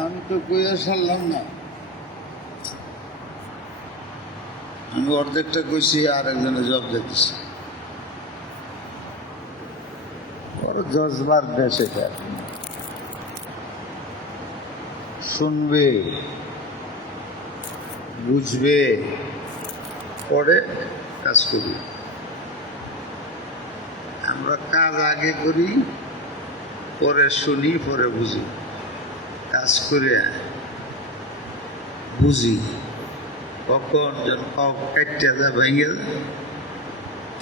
আমি তো কইয়া সারলাম না, আমি অর্ধেকটা কইছি, আর একজনে জব দেখতেছি। বড় জজবার দেশ এটা, শুনবে, বুঝবে, পরে কাজ করি। আমরা কাজ আগে করি, পরে শুনি, পরে বুঝি। কাজ করে বুঝি কখন যখন কাটতে যা ভেঙে,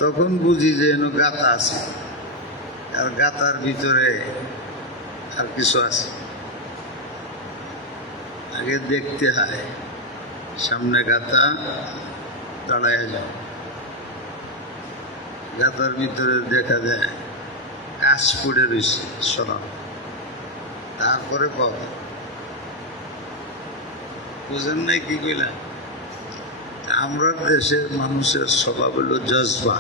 তখন বুঝি যে এনো গাতা আছে, আর গাতার ভিতরে আর কিছু আছে। আগে দেখতে হয়, সামনে গাতা, দাঁড়ায় যায়, গাতার ভিতরে দেখা যায় কাজ পড়ে রয়েছে সরাব, তারপরে পাবো। বুঝেন নাই কি কইলাম? আমরা দেশের মানুষের স্বভাব হলো জজবা,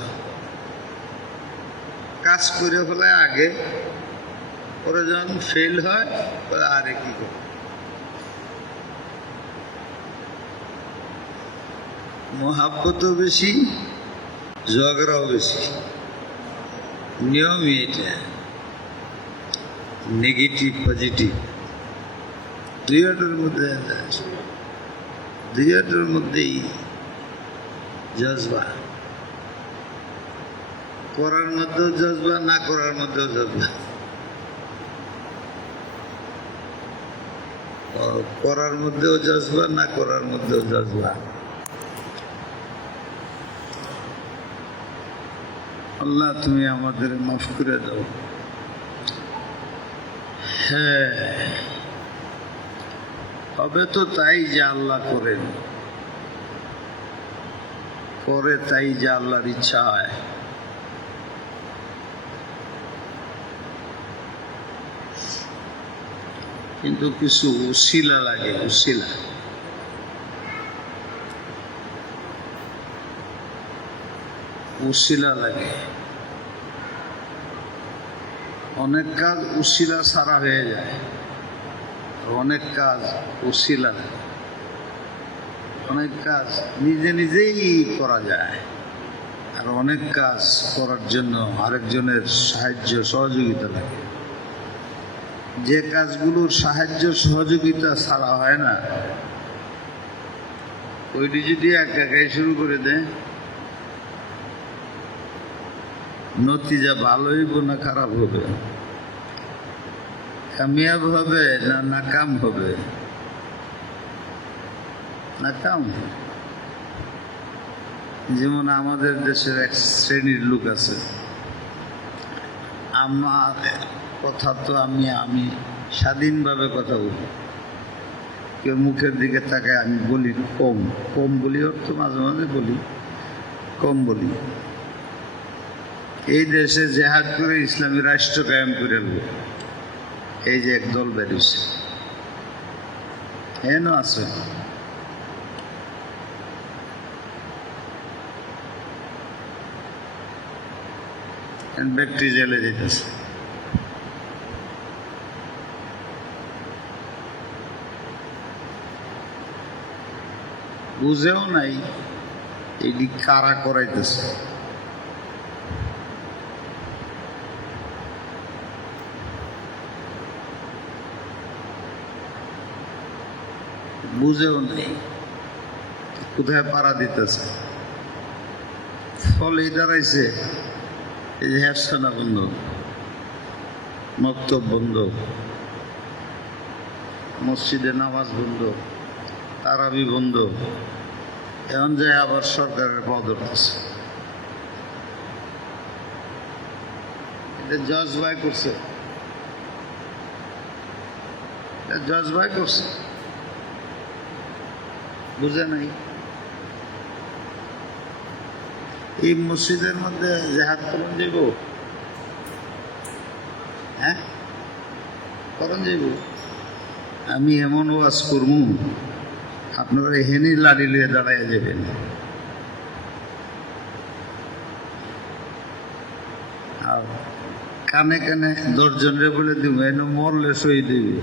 কাজ করে ফেলে আগে, পরে যখন ফেল হয় আরে কি করে। মহাব্বতও বেশি, ঝগড়াও বেশি, নিয়মই এটা। নেগেটিভ পজিটিভ দুইটার মধ্যে, দুইটার মধ্যেই জজবা। করার মধ্যেও জজবা, না করার মধ্যেও জজবা। করার মধ্যেও জজবা, না করার মধ্যেও জজবা। আল্লাহ তুমি আমাদের মাফ করে দাও। হ্যাঁ, হবে তো তাই যে আল্লাহ করেন, করে তাই যে আল্লাহর ইচ্ছা হয়। কিন্তু কিছু উসিলা লাগে, উসিলা। উসিলা লাগে, অনেক কাজ উসিলা ছাড়া হয়ে যায়, অনেক কাজ উসিলা লাগে। অনেক কাজ নিজে নিজেই করা যায়, আর অনেক কাজ করার জন্য আরেকজনের সাহায্য সহযোগিতা লাগে। যে কাজগুলোর সাহায্য সহযোগিতা ছাড়া হয় না, ওইটি যদি একাই শুরু করে দেয়, নতিজা ভালো হইব না খারাপ হবে, কামিয়াব হবে না নাকাম হবে? নাকাম। যেমন আমাদের দেশের এক শ্রেণীর লোক আছে, আমার কথা তো আমি স্বাধীনভাবে কথা বলি, কেউ মুখের দিকে তাকায় আমি বলি কম কম বলি, অর্থ মাঝে মাঝে বলি, কম বলি। এই দেশে জেহাদ করে ইসলামী রাষ্ট্র কায়েম করে নেব, এই যে এক দল বেরিয়েছে, হেন আছে। ব্যক্তি জেলে যেতেছে, বুঝেও নাই এটি কারা করাইতেছে। বুঝেও নেই কোথায় পাড়া দিতেছে। ফলে দাঁড়াইছে এই যে হ্যাপসানা বন্ধ, মক্তব বন্ধ, মসজিদে নামাজ বন্ধ, তারাবি বন্ধ। এখন যায় আবার সরকারের পা ধরতেছে। এটা জজবাই করছে, জজবাই করছে, বুঝে নাই। এই মসজিদের মধ্যে জেহাদ করন যাইব, হ্যাঁ করন যাইব। আমি এমন ওয়াজ করবো আপনারা এহেনি লাড়ি লিয়ে দাঁড়াইয়া যাবেন। আর কানে কানে 10 জনের বলে দিব, এনে মরলে সই দিবি।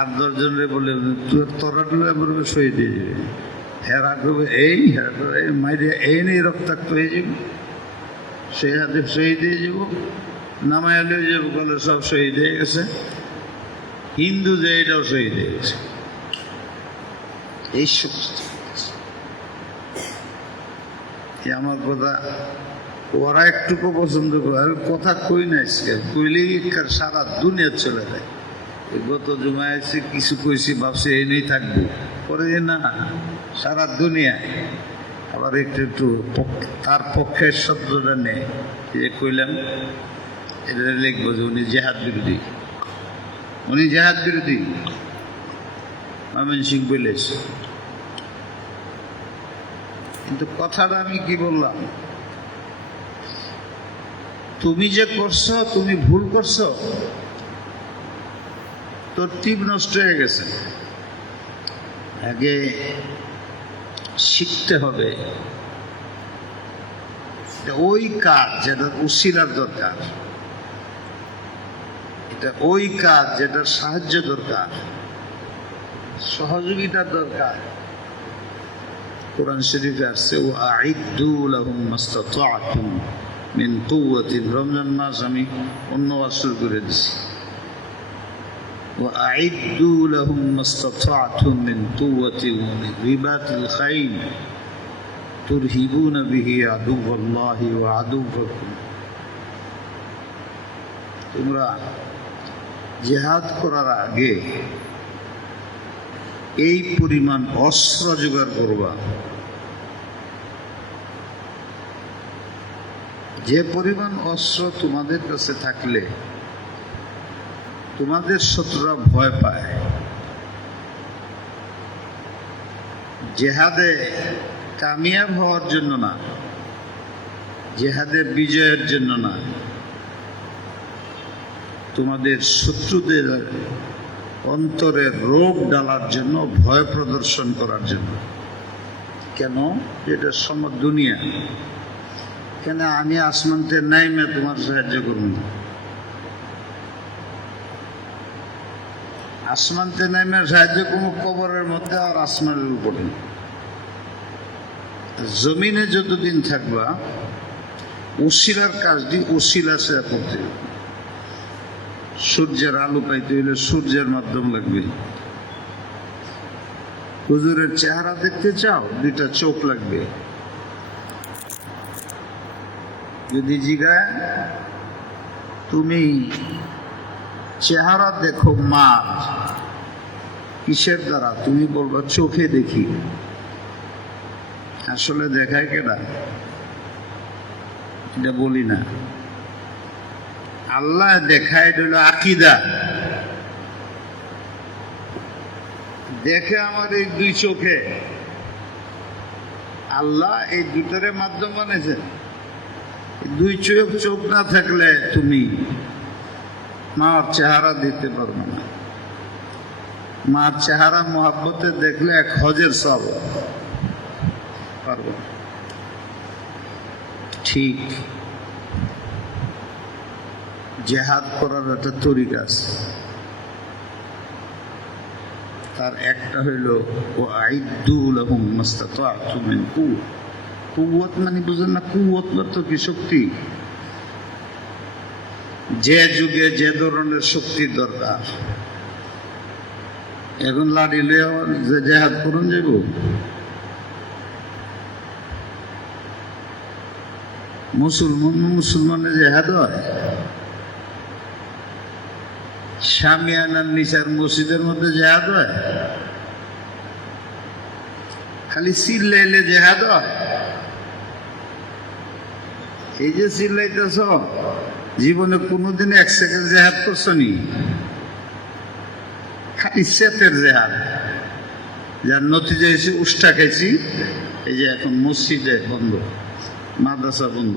8-10 জনরে বলে তোরা বলবে শহীদ হয়ে যাবে, হেরা করবে হেরা করবে মাইরে নেই রক্তাক্ত হয়ে যাবে, সেই হাতে শহীদ হয়ে যাব, নামায় লয়ে যাবো বলে সব শহীদ হয়ে গেছে, হিন্দু যে এটাও শহীদ হয়ে গেছে। এই সমস্ত আমার কথা ওরা একটুকু পছন্দ করে, আমি কথা কই না, কইলেই সারা দুনিয়া চলে যায়। গত জমায় আছে কিছু কইছি ভাবছি এই নেই থাকবো, পরে না সারা দুনিয়া আবার একটু তার পক্ষের শব্দটা নেই, যে কইলাম এটা লিখবো যে উনি জেহাদ বিরোধী, উনি জেহাদ বিরোধী ময়মনসিং বলেছে। কিন্তু কথাটা আমি কি বললাম, তুমি যে করছো তুমি ভুল করছো, তোর টিপ নষ্ট হয়ে গেছে। আগে শিখতে হবে ওই কাজ যেটা উসিলার দরকার, এটা ওই কাজ যেটা সাহায্য দরকার, সহযোগিতার দরকার। কোরআন শরীফে আসছে ওয়াইদু লাহুম মাসতাতা'তুম মিন কুওয়াতিন। রমজান মাস আমি অন্য শুরু করে দিছি। وأعدوا لهم ما استطعتم من قوة ومن رباط الخيل ترهبون به عدو الله وعدوكم। তোমরা জিহাদ করার আগে এই পরিমাণ অস্ত্র জোগাড় করবা, যে পরিমাণ অস্ত্র তোমাদের কাছে থাকলে তোমাদের শত্রুরা ভয় পায়। জেহাদে কামিয়াব হওয়ার জন্য না, জেহাদে বিজয়ের জন্য না, তোমাদের শত্রুদের অন্তরে রোগ ডালার জন্য, ভয় প্রদর্শন করার জন্য। কেন? এটা সমগ্র দুনিয়া। কেন আমি আসমানতে নাইমে তোমার সাহায্য করব না? আসমানতে নাইমে সাহায্য করবো কবরের মধ্যে আর আসমানের উপরে। জমিনে যতদিন থাকবা উসিলার কাজটি উসিলা সে করতে হবে। সূর্যের আলো পাইতে হইলে সূর্যের মাধ্যম লাগবে। হুজুরের চেহারা দেখতে চাও, 2টা চোখ লাগবে। যদি জিগায় তুমি চেহারা দেখো মার কিসের দ্বারা, তুমি বলবা চোখে দেখি। আসলে দেখায় কেডা? এটা বলি না, আল্লাহ দেখায়। এটা হলো আকীদা। দেখে আমার এই 2 চোখে, আল্লাহ এই 2টারে মাধ্যম বানিয়েছে। 2 চোখ না থাকলে তুমি মার চেহারা দেখতে পারবে না। মার চেহারা মোহাব্বতে দেখলে 1 হজের সওয়াব পারবে। ঠিক জেহাদ করার একটা তরিকা আছে, তার একটা হইল ওয়াইদু লাহুম মাসতাতা'তুম মিন কুওয়া। কুওয়াত মানে বুঝেন না? কুওয়াত অর্থ কি? শক্তি। যে যুগে যে ধরনের শক্তির দরকার, এখন লাড়ি লইয়া যে জেহাদ করুন যাব, মুসলমানের জেহাদ হয় শামিয়ানার নিচার মসজিদের মধ্যে জেহাদ হয়? খালি চিল্লাইলে জেহাদ হয়? এই যে চিল্লাইতেছ, জীবনে কোনোদিন 1 সেকেন্ড জেহাদ করছো নি? খালি চেতের জেহাদ, যার নতিজা এসে উষ্টা খাইছি। এই যে এখন মসজিদে বন্ধ, মাদ্রাসা বন্ধ,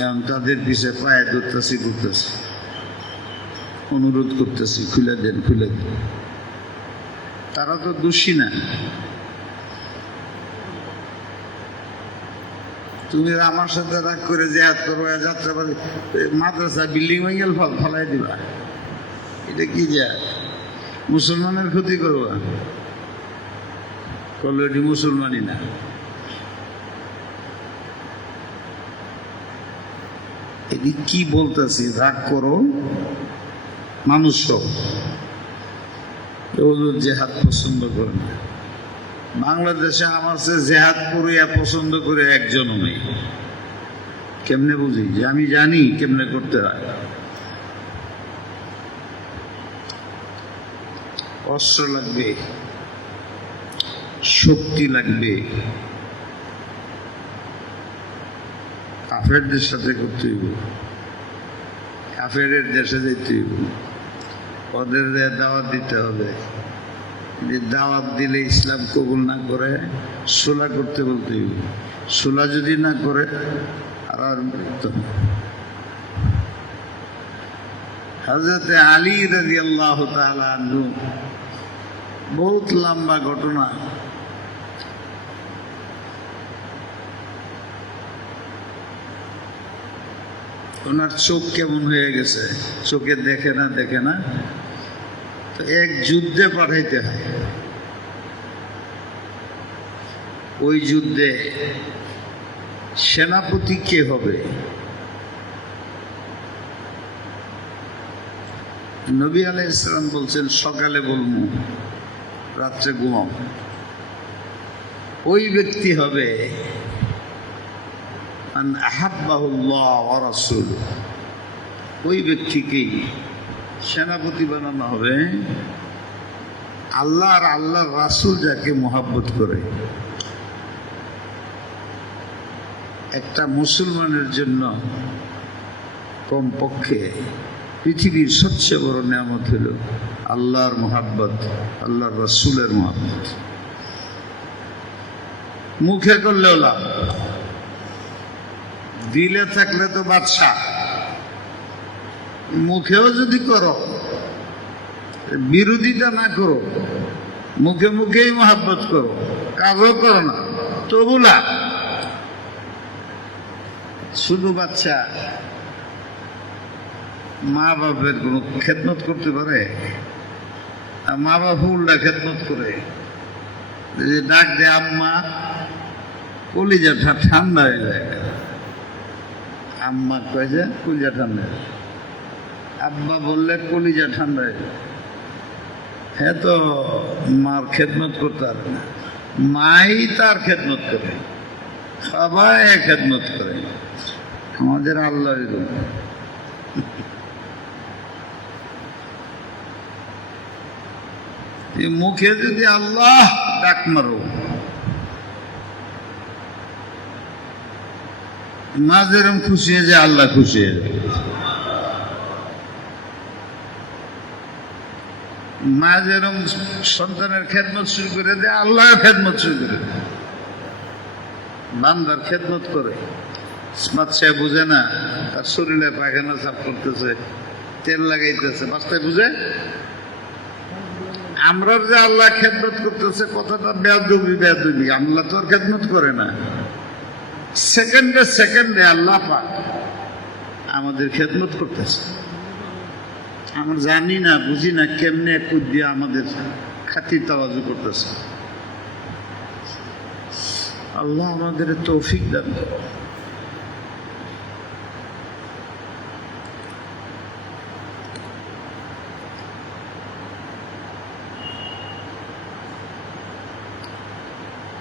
এখন তাদের পিছিয়ে পায়ে ধরতেছি, ঘুরতেছি, অনুরোধ করতেছি খুলে দেন, খুলে দেন। তারা তো দোষী না। তুমি আমার সাথে রাগ করে জেহাদ করো, যাত্রাবাদী মাদ্রাসা বিল্ডিং ভেঙে ফলাই দিবা, এটা কি জেহাদ? মুসলমানের ক্ষতি করবা, করলে এটি মুসলমানই না। এটি কি বলতেছি? রাগ করো মানুষ জেহাদ পছন্দ করে না। বাংলাদেশে আমার সে জেহাদ করিয়া পছন্দ করে একজনও নেই। কেমনে বুঝি? যে আমি জানি কেমনে করতে হয়। অস্ত্র লাগবে, শক্তি লাগবে, কাফেরদের সাথে করতে হইব, কাফেরের দেশে যেতে হইব, ওদের দাওয়াত দিতে হবে। দাওয়াত দিলে ইসলাম কবুল না করে সুলা করতে বলতে হইব, সুলা যদি না করে আর হযরত আলী রাদিয়াল্লাহু তাআলা আনহু, বহুত লম্বা ঘটনা। ওনার চোখ কেমন হয়ে গেছে, চোখে দেখে না, তো এক যুদ্ধে পাঠাইতে হয়। ওই যুদ্ধে সেনাপতি কে হবে? নবী আলাইহিস সালাম বলছেন, সকালে বলবো, রাত্রে ঘুমাও। ওই ব্যক্তি হবে মান আহাব্বাহুল্লাহ ওয়া রাসূলুহু, ওই ব্যক্তিকেই সেনাপতি বানানো হবে আল্লাহ আর আল্লাহর রাসূল যাকে মহব্বত করে। একটা মুসলমানের জন্য কমপক্ষে পৃথিবীর সবচেয়ে বড় নিয়ামত হলো আল্লাহর মহব্বত, আল্লাহর রাসূলের মহব্বত। মুখে করলেও লাভ, দিলে থাকলে তো বাদশা। মুখেও যদি করো, বিরোধিতা না করো, মুখে মুখেই মহব্বত করো, কাজও করো না, তবু লাভ। শুধু বাচ্চা মা বাপের কোন খেদমত করতে পারে? মা বাপ উল্টা খেদমত করে, ডাক দে আম্মা, কলিজাটা ঠান্ডা হয়ে যায়। আম্মা কয়ে যে কলিজা ঠান্ডা, আব্বা বললে কলিজা ঠান্ডা হয়ে যায়। হ্যাঁ, তো মার খেদমত করতে পারে না, মাই তার খেদমত করে, সবাই খেদমত করে। আমাদের আল্লাহ মুখে যদি আল্লাহ ডাক মারো, মা যেরকম খুশি হয়ে যায় আল্লাহ খুশি হয়ে যায়। মা যেরকম সন্তানের খেদমত শুরু করে দেয়, আল্লাহ খেদমত শুরু করে দেয়। বান্দার খেদমত করে, বাচ্চা বুঝে না, তার শরীরে পায়খানা সাফ করতেছে, তেল লাগাইতেছে, বাচ্চায় বুঝে? আমরা যে আল্লাহ খেদমত করতেছে, কথাটা বেয়াদবি। আল্লাহ তো আর খেদমত করে না। সেকেন্ডে আল্লাহ পাক আমাদের খেদমত করতেছে। আমরা জানি না, বুঝি না কেমনে কুদ্দিয়া আমাদের খাতির তাওয়াজু করতেছে। আল্লাহ আমাদের তৌফিক দান করে।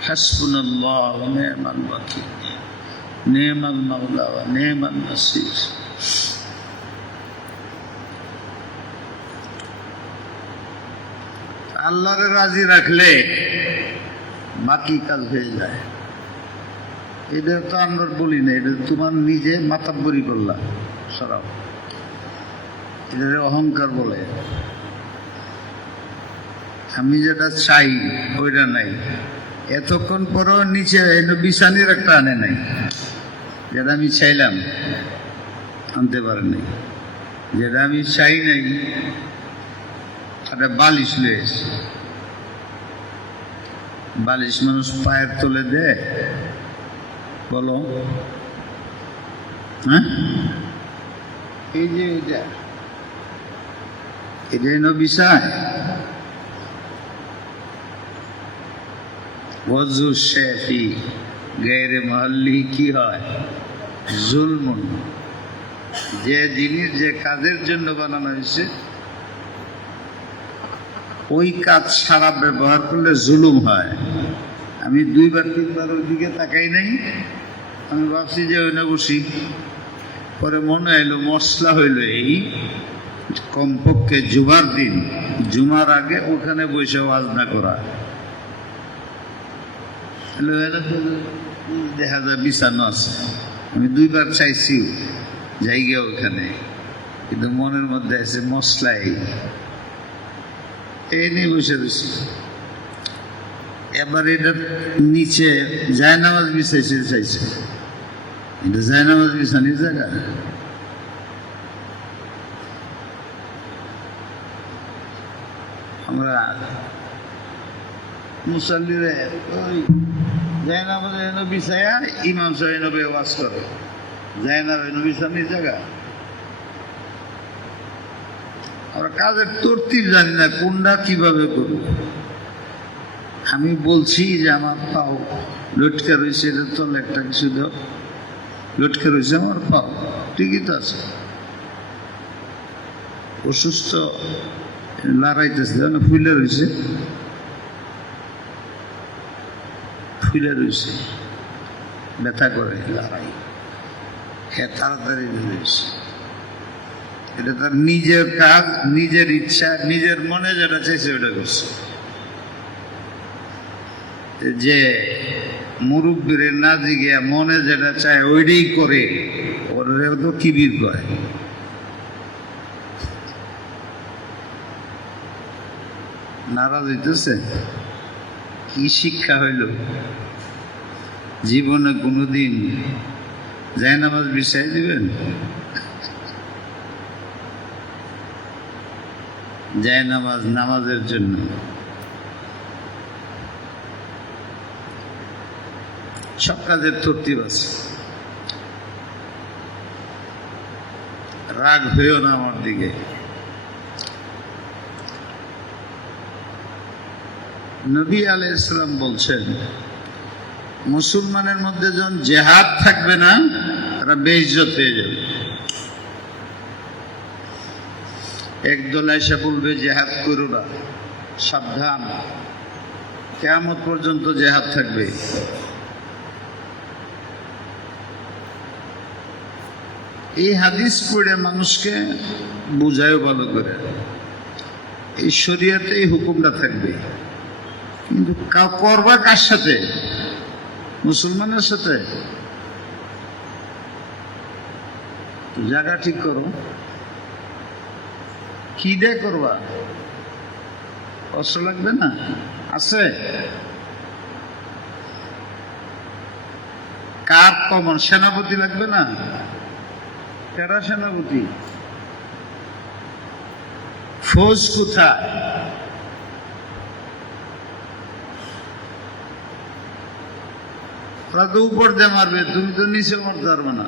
হাসবুনাল্লাহ ওয়া নি'মাল ওয়াকিল, নি'মাল মাওলা ওয়া নি'মান নাসির। আল্লাহরে রাজি রাখলে বাকি কাজ হয়ে যায়। এটা তো আমরা বলি না, এটা তোমার নিজে মাতাব্বরি করলাম, সরাও। এটা অহংকার বলে। আমি যেটা চাই ওইটা নাই, এতক্ষণ পরেও নিচে বিছানির একটা আনে নাই, যেটা আমি চাইলাম আনতে পারে নাই, যেটা আমি চাই নাই একটা বালিশ লয়েছে। বালিশ মানুষ পায়ের তলে দেয়, বলো, হ্যাঁ? এই যে এটাই নবী চায়। ওয়াজু শেফি গায়রে মহল্লি কি হয়? জুলমুন। যে জিনিস যে কাজের জন্য বানানো হয়েছে ওই কাজ সারা ব্যবহার করলে জুলুম হয়। আমি 2-3 বার ওই দিকে তাকাই নাই, আমি ভাবছি যে ওই না বসি, পরে মনে হইলো মশলা হইল এই কমপক্ষে জুমার দিন, জুমার আগে ওখানে বসে ওয়াজ না করা। দেখা যায় বিছানো আছে, আমি 2 বার চাইছি জায়গা ওখানে, কিন্তু মনের মধ্যে আছে মশলা এই নিয়ে বসে রয়েছি। এবার এটার নিচে জায়নামাজ বিছাইছে চাইছে, এটা জায়নামাজ বিছানির জায়গা? আমরা মুসল্লিরা ওই জায়নামাজ এনে বিছায়া ইমাম সাহেব নবে ওয়াজ করে, জায়নামাজ এনে বিছানির জায়গা? আমরা কাজের তরতিব জানি না কোনটা কিভাবে করব। আমি বলছি যে আমার পাও লটকে রয়েছে, এটা তো একটা কিছু দাও, লটকে রয়েছে আমার পাও, ঠিকই তো আছে। অসুস্থ লড়াইতেছে, ফুলে রয়েছে, ফুলে রয়েছে, ব্যথা করে লড়াই, হ্যাঁ তাড়াতাড়ি রয়েছে। এটা তার নিজের কাজ, নিজের ইচ্ছা, নিজের মনে যেটা চাইছে ওটা করছে। যে মুরব্বীর না জিগিয়া মনে যেটা চায় ওইটাই করে, ওর তো কিবির করে। নারাজ হইতেছে, কি শিক্ষা হইল? জীবনে কোনোদিন জায়নামাজ বিছাই দিবেন? জায়নামাজ নামাজের জন্য। সব কাজের তরতিব আছে। রাগ হইও না আমার দিকে। নবী আলাইহিস সালাম বলছেন, মুসলমানের মধ্যে যখন জেহাদ থাকবে না, তারা বেইজ্জত হয়ে যাবে। একদল এসে বলবে জেহাদ করো না, সাবধান, কিয়ামত পর্যন্ত জেহাদ থাকবে। এই হাদিস পড়ে মানুষকে বুঝায় ভালো করে, এই শরীয়তে এই হুকুমটা থাকবে, কিন্তু করবা কার সাথে? মুসলমানের সাথে। জায়গা ঠিক করো, কি দিয়ে করবা? অস্ত্র লাগবে না? আছে? কার কমন সেনাপতি লাগবে না? কারা সেনাপতি? ফৌজ কোথায়? ওরা তো উপর দিয়ে মারবে, তুমি তো নিচে মারতে পারবে না।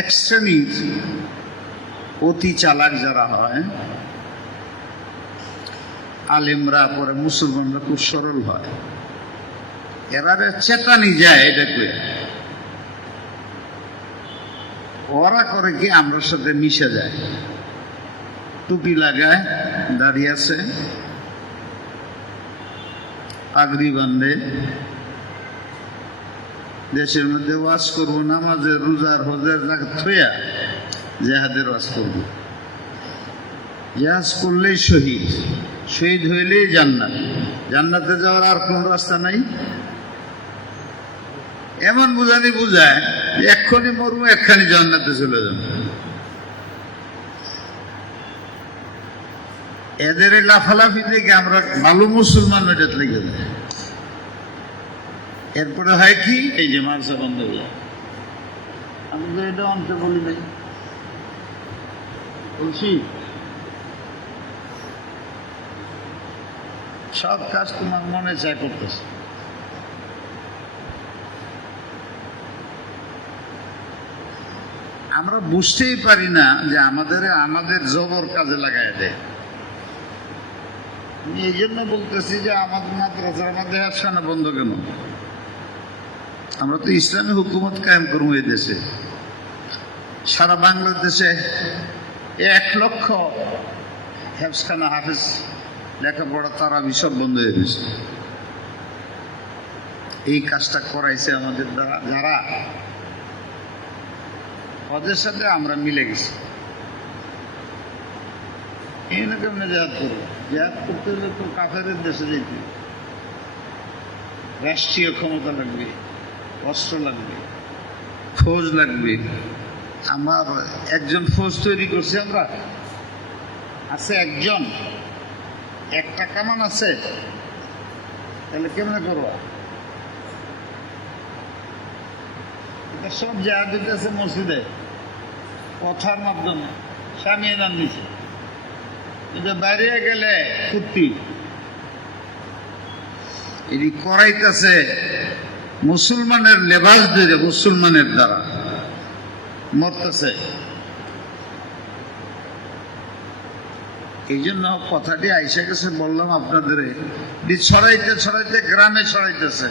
এক শ্রেণীর অতি চালাক যারা হয়, আলেমরা, পরে মুসলমানরা খুব সরল হয়, এরা চেতানি যায় এটাকে। ওরা করে কি আমরার সাথে মিশে যায়, টুপি লাগায়, দাঁড়িয়ে আছে, পাগড়ি বান্ধে, দেশের মধ্যে ওয়াজ করবো, নামাজের রোজার হজের জায়গা থইয়া জেহাদের ওয়াজ করবো। জেহাজ করলেই শহীদ, শহীদ হইলেই জান্নাত, জান্নাতে যাওয়ার আর কোন রাস্তা নাই। এমন বুঝানি বুঝায় এক্ষুনি মরবো, এক্ষুনি জান্নাতে চলে যাবো। এদের লাফালাফি থেকে আমরা ভালো মুসলমান ওইটাতে লেগে যায়। এরপরে হয় কি, এই যে মার্চা বন্ধ হয়ে যায়। আমি তো এটা অন্তে বলি নাই, বলছি সব কাজ তোমার মনে চায় করতেছে। আমরা বুঝতেই পারি না যে আমাদের জবর কাজে লাগাই দেয়। এই জন্য বলতেছি যে আমাদের মাদ্রাসার মধ্যে হেফখানা বন্ধ কেন? আমরা তো ইসলামী হুকুমত কায়েম করবো এই দেশে। সারা বাংলাদেশে 1 লক্ষ হেফখানা, হাফেজ, লেখাপড়া, তারা সব বন্ধ হয়ে গেছে। এই কাজটা করাইছে আমাদের দ্বারা যারা, ওদের সাথে আমরা মিলে গেছি। এই না কেমনে জেহাদ করবো? জেহাদ করতে হলে তো কাফেরের দেশে যেতে, রাষ্ট্রীয় ক্ষমতা লাগবে, অস্ত্র লাগবে, ফৌজ লাগবে। আমার একজন ফৌজ তৈরি করছি আমরা, আছে একজন, একটা কামান আছে, তাহলে কেমনে করবো? এটা সব জেহাদ দিতেছে মসজিদে, কথার মাধ্যমে, সামিয়ানার নিচে। এটা বাইরে গেলে কুত্তি এটি করাইতেছে মুসলমানের লেবাস ধরে, মুসলমানের দ্বারা মরতেছে। এই জন্য কথাটি আইসা গেছে, বললাম আপনাদের। ছড়াইতে ছড়াইতে গ্রামে ছড়াইতেছে,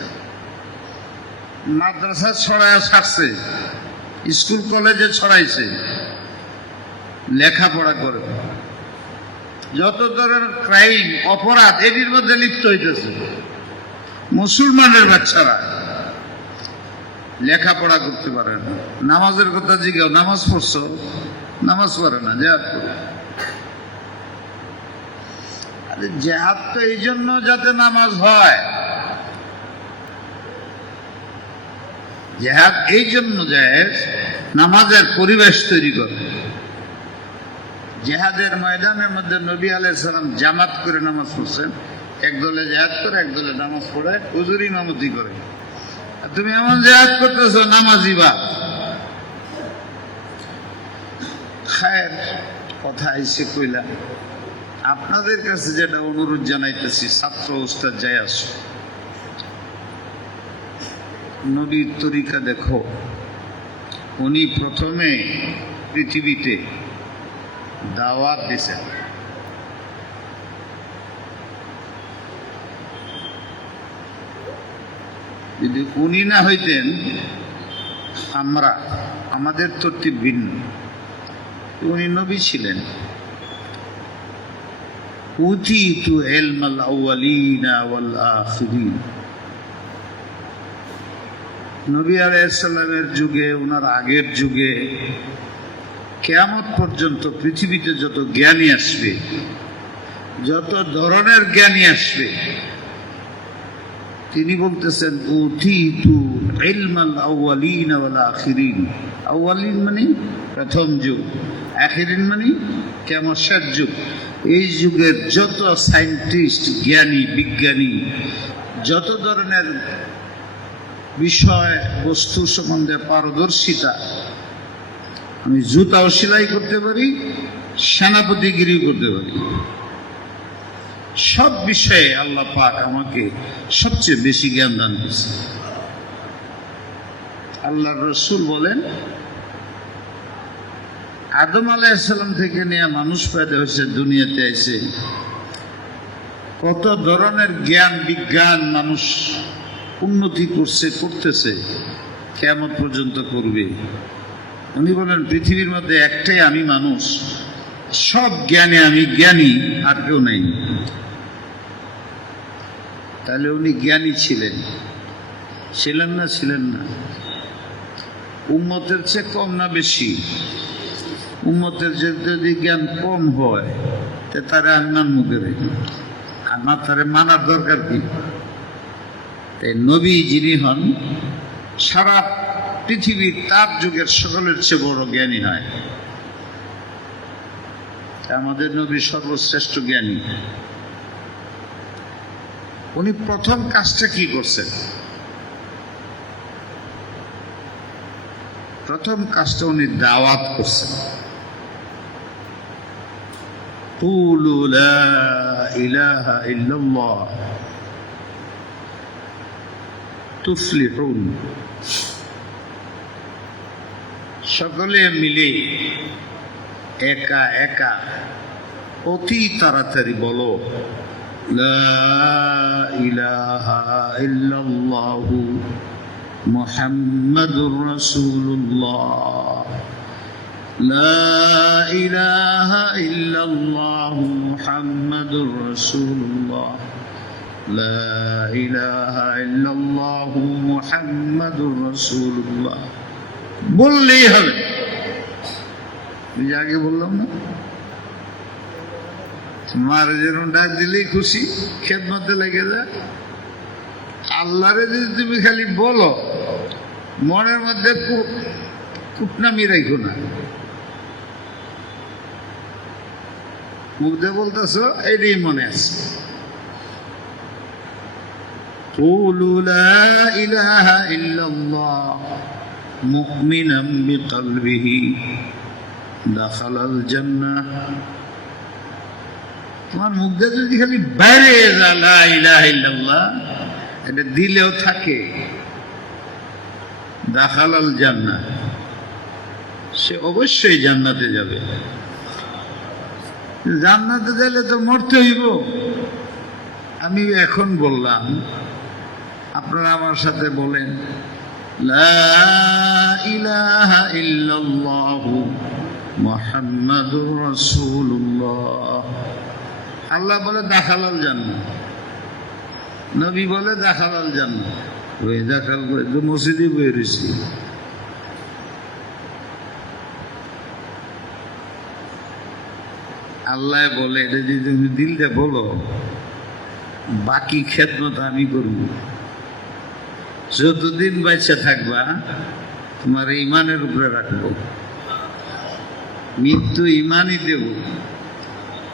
মাদ্রাসা ছড়ায় ছাড়ছে, স্কুল কলেজে ছড়াইছে, লেখাপড়া করে যত ধরনের ক্রাইম, অপরাধ এটির মধ্যে লিপ্ত হইতেছে। মুসলমানের বাচ্চারা লেখাপড়া করতে পারে না। নামাজের কথা জিজ্ঞাও, নামাজ পড়ছো? নামাজ পড়ে না, জেহাদ করে। আরে জেহাদ তো এই জন্য যাতে নামাজ হয়, জেহাদ এই জন্য যায় নামাজের পরিবেশ তৈরি করে। জেহাদের ময়দানের মধ্যে নবী আলাইহিস সালাম জামাত করে নামাজ পড়ছেন, এক দলে জেহাদ করে, এক দলে নামাজ পড়ে, হুজুর ইমামতি করে। আর তুমি এমন জেহাদ করতেছো, নামাজি বা খায়ের কথা আইসে কইলা। আপনাদের কাছে যেটা অনুরোধ জানাইতেছি, ছাত্র ওস্তাদ যাই আসো, নবীর তরিকা দেখো। উনি প্রথমে পৃথিবীতে দাওয়াত দিয়েছেন। যদি উনি না হইতেন, আমাদের তরতিব ভিন্ন। উনি নবী ছিলেন। উতীতু ইলমাল আউয়ালিনা ওয়াল আখিরিন। নবী আলাইহিস সালামের যুগে, ওনার আগের যুগে, কিয়ামত পর্যন্ত পৃথিবীতে যত জ্ঞানী আসবে, যত ধরনের জ্ঞানী আসবে, তিনি বলতেছেন উতীতু ইলমাল আউয়ালিন ওয়াল আখিরিন। আউয়ালিন মানে প্রথম যুগ, আখিরিন মানে কিয়ামত শেষ যুগ। এই যুগের যত সায়েন্টিস্ট, জ্ঞানী, বিজ্ঞানী, যত ধরনের বিষয় বস্তু সম্বন্ধে পারদর্শিতা, আমি জুতাও সেলাই করতে পারি, সেনাপতিগিরি করতে পারি, সব বিষয়ে আল্লাহ পাক আমাকে সবচেয়ে বেশি জ্ঞান দান করেছে। আল্লাহর রাসূল বলেন, আদম আলাইহিস সালাম থেকে নিয়ে মানুষ পয়দা হয়েছে, দুনিয়াতে আইছে, কত ধরনের জ্ঞান বিজ্ঞান মানুষ উন্নতি করছে, করতেছে, কিয়ামত পর্যন্ত করবে। উনি বলেন পৃথিবীর মধ্যে একটাই আমি মানুষ, সব জ্ঞানে আমি জ্ঞানী, আর কেউ নাই। তাহলে উনি জ্ঞানী ছিলেন, ছিলেন না? ছিলেন না। উম্মতের চেয়ে কম না বেশি? উম্মতের যদি জ্ঞান কম হয়, তে তারা আন্নার মুখে রেখে, আর না তারে মানার দরকার কি? তাই নবী যিনি হন, সারা পৃথিবীর তার যুগের সকলের চেয়ে বড় জ্ঞানী হয়। আমাদের নবী সর্বশ্রেষ্ঠ জ্ঞানী। উনি প্রথম কাজটা কি করছেন? প্রথম কাজটা উনি দাওয়াত করছেন। কুলু লা ইলাহা ইল্লাল্লাহ তুফলিহুন। সকলে মিলে একা একা অতি তাড়াতাড়ি বলো, লা ইলাহা ইল্লাল্লাহু মুহাম্মাদুর রাসূলুল্লাহ, লা ইলাহা ইল্লাল্লাহু মুহাম্মাদুর রাসূলুল্লাহ, লা ইলাহা ইল্লাল্লাহু মুহাম্মাদুর রাসূলুল্লাহ বললেই হবে। আগে বললাম না, মার যেন ডাক দিলেই খুশি, খেদমতে লেগে যায়। আল্লাহরে যদি তুমি খালি বলো, মনের মধ্যে কুটনামি রাখো না, মুখ দিয়ে বলতেছ এটাই মনে আছে। قولوا لا إله إلا الله مؤمنا بقلبه دخل الجنة। তোমার মুখ দিয়ে যদি খালি বাইরে লা ইলাহা ইল্লাল্লাহ এটা দিলেও থাকে, দাখালাল জান্নাহ, সে অবশ্যই জান্নাতে যাবে। জান্নাতে গেলে তো মরতে হইব। আমি এখন বললাম, আপনারা আমার সাথে বলেন, লা ইলাহা ইল্লাল্লাহু মুহাম্মাদুর রাসূলুল্লাহ। আল্লাহ বলে দাখালাল জান্নাহ, নবী বলে দাখালাল জান্নাহ। ওই দাখাল করে তো মসজিদে বয়ে রয়েছি। আল্লাহ বলে এটা যদি তুমি দিল দিয়ে বলো, বাকি খেদমত আমি করব। যতদিন বাচ্চা থাকবা তোমার ইমানের উপরে রাখবো, মৃত্যু ইমানই দেব,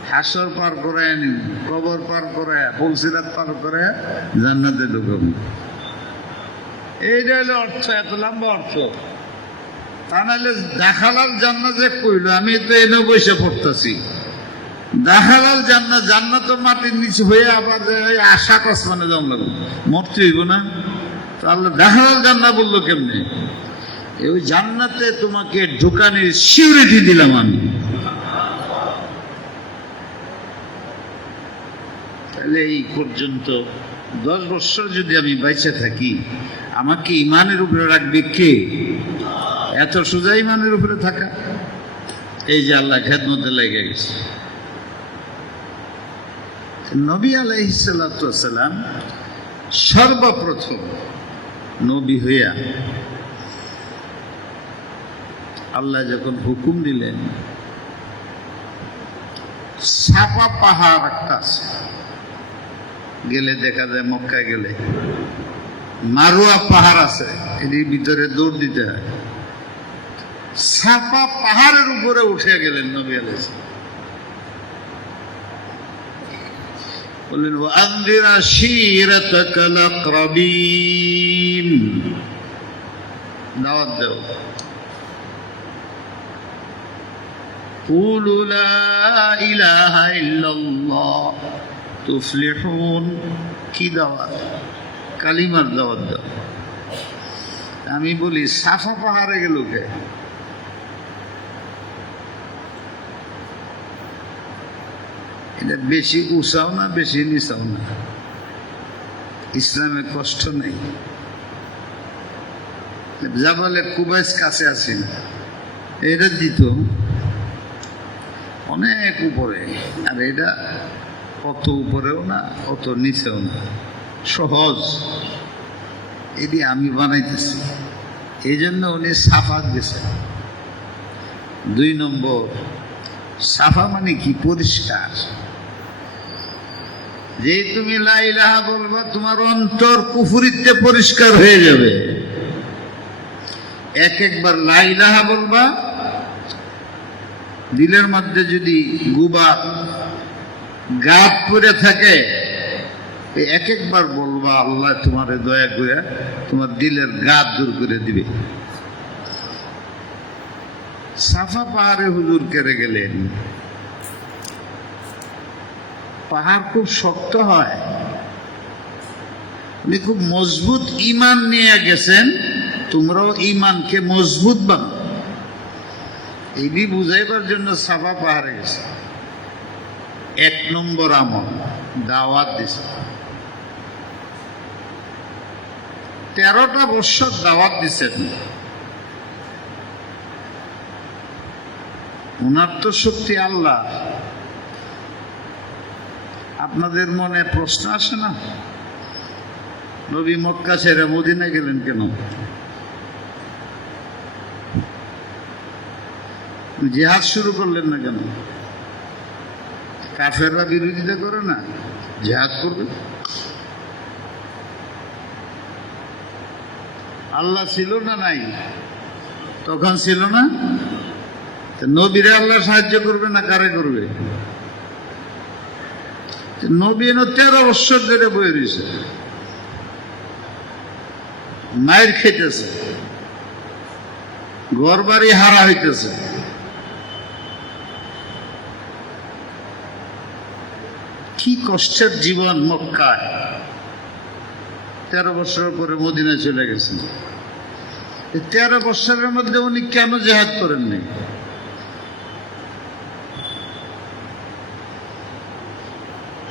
হাসর পার করায় নিব, কবর পার করায়, ফুলসিরাত পার করায় জান্নাতে ঢুকাবো। এইটা হলো অর্থ, এত লম্বা অর্থ। তা নাহলে দাখালাল জান্নাত যে কইল, আমি তো এনে বসে পড়তেছি। দাখালাল জান্নাত, জান্নাত মাটির নিচে হয়ে আবার আশা কসমানে জম লাগবে, মরতে হইব না? তাহলে দাখালাল জান্নাত বললো কেমনে? ওই জান্নাতে তোমাকে ঢুকানোর সিউরিটি দিলাম আমি। তাহলে এই পর্যন্ত 10 বছর যদি আমি বেঁচে থাকি, আমাকে ইমানের উপরে রাখবে কে? এত সোজা ইমানের উপরে থাকা। এই যে আল্লাহ খেদমতে লেগে গেছে। নবী আলাইহিস সালাতু ওয়াস সালাম সর্বপ্রথম নবী হইয়া আল্লাহ যখন হুকুম দিলেন, সাফা পাহাড় একটা আছে, গেলে দেখা যায়, মক্কায় গেলে মারুয়া পাহাড় আছে, এর ভিতরে দৌড় দিতে হয়। সাফা পাহাড়ের উপরে উঠে গেলেন নবী আলাইহিস সালাম, বললেন ওয়ানজির আশীরাতাকাল আকরাবিন, দাওয়াত দাও। কুলু লা ইলাহা ইল্লাল্লাহ তুফলিহুন, কি দাওয়াত? কালিমার দাওয়াত দাও। আমি বলি সাফা পাহাড়ে গেল কে? এটা বেশি উঁচাও না, বেশি নিচাও না, ইসলামে কষ্ট নেই। জাবালে কুবাইস কাছে আছি না, এটা দিত অনেক উপরে, আর এটা অত উপরেও না, অত নিচেও না, সহজ। এটি আমি বানাইতেছি, এই জন্য উনি সাফা গেছেন। 2 নম্বর, সাফা মানে কি? পরিষ্কার। যে তুমি লা ইলাহা বলবা, তোমার অন্তর কুফরিতে পরিষ্কার হয়ে যাবে। একবার লা ইলাহা বলবা, দিলের মধ্যে যদি গুবা গাপ পড়ে থাকে, একবার বলবা, আল্লাহ তোমার দয়া করে তোমার দিলের গাপ দূর করে দিবে। সাফা পাহাড়ে হুজুর কেড়ে গেলেন। পাহাড় খুব শক্ত হয়, উনি খুব মজবুত ইমান নিয়ে গেছেন। তোমরাও ইমানকে মজবুত বানাও। এইটি বুঝাইবার জন্য সাফা পাহাড়ে গেছে। 1 নম্বর আমল দাওয়াত দিছে। 13টা বছর দাওয়াত দিছেন। উনার তো শক্তি আল্লাহ। আপনাদের মনে প্রশ্ন আসে না, নবী মক্কা ছেড়ে মদিনা গেলেন কেন? জিহাদ শুরু করলেন না কেন? কাফেররা বিরোধিতা করে না, জিহাদ করবে। আল্লাহ ছিল না নাই? তখন ছিল না। নবীরে আল্লাহ সাহায্য করবে না কারে করবে? নবী 13 বছর ধরে বয়ে রয়েছে, মায়ের খেতেছে, ঘর বাড়ি হারা হইতেছে। কি কষ্টের জীবন মক্কায়। 13 বছর পরে মদিনায় চলে গেছেন। 13 বছরের মধ্যে উনি কেন জিহাদ করেননি?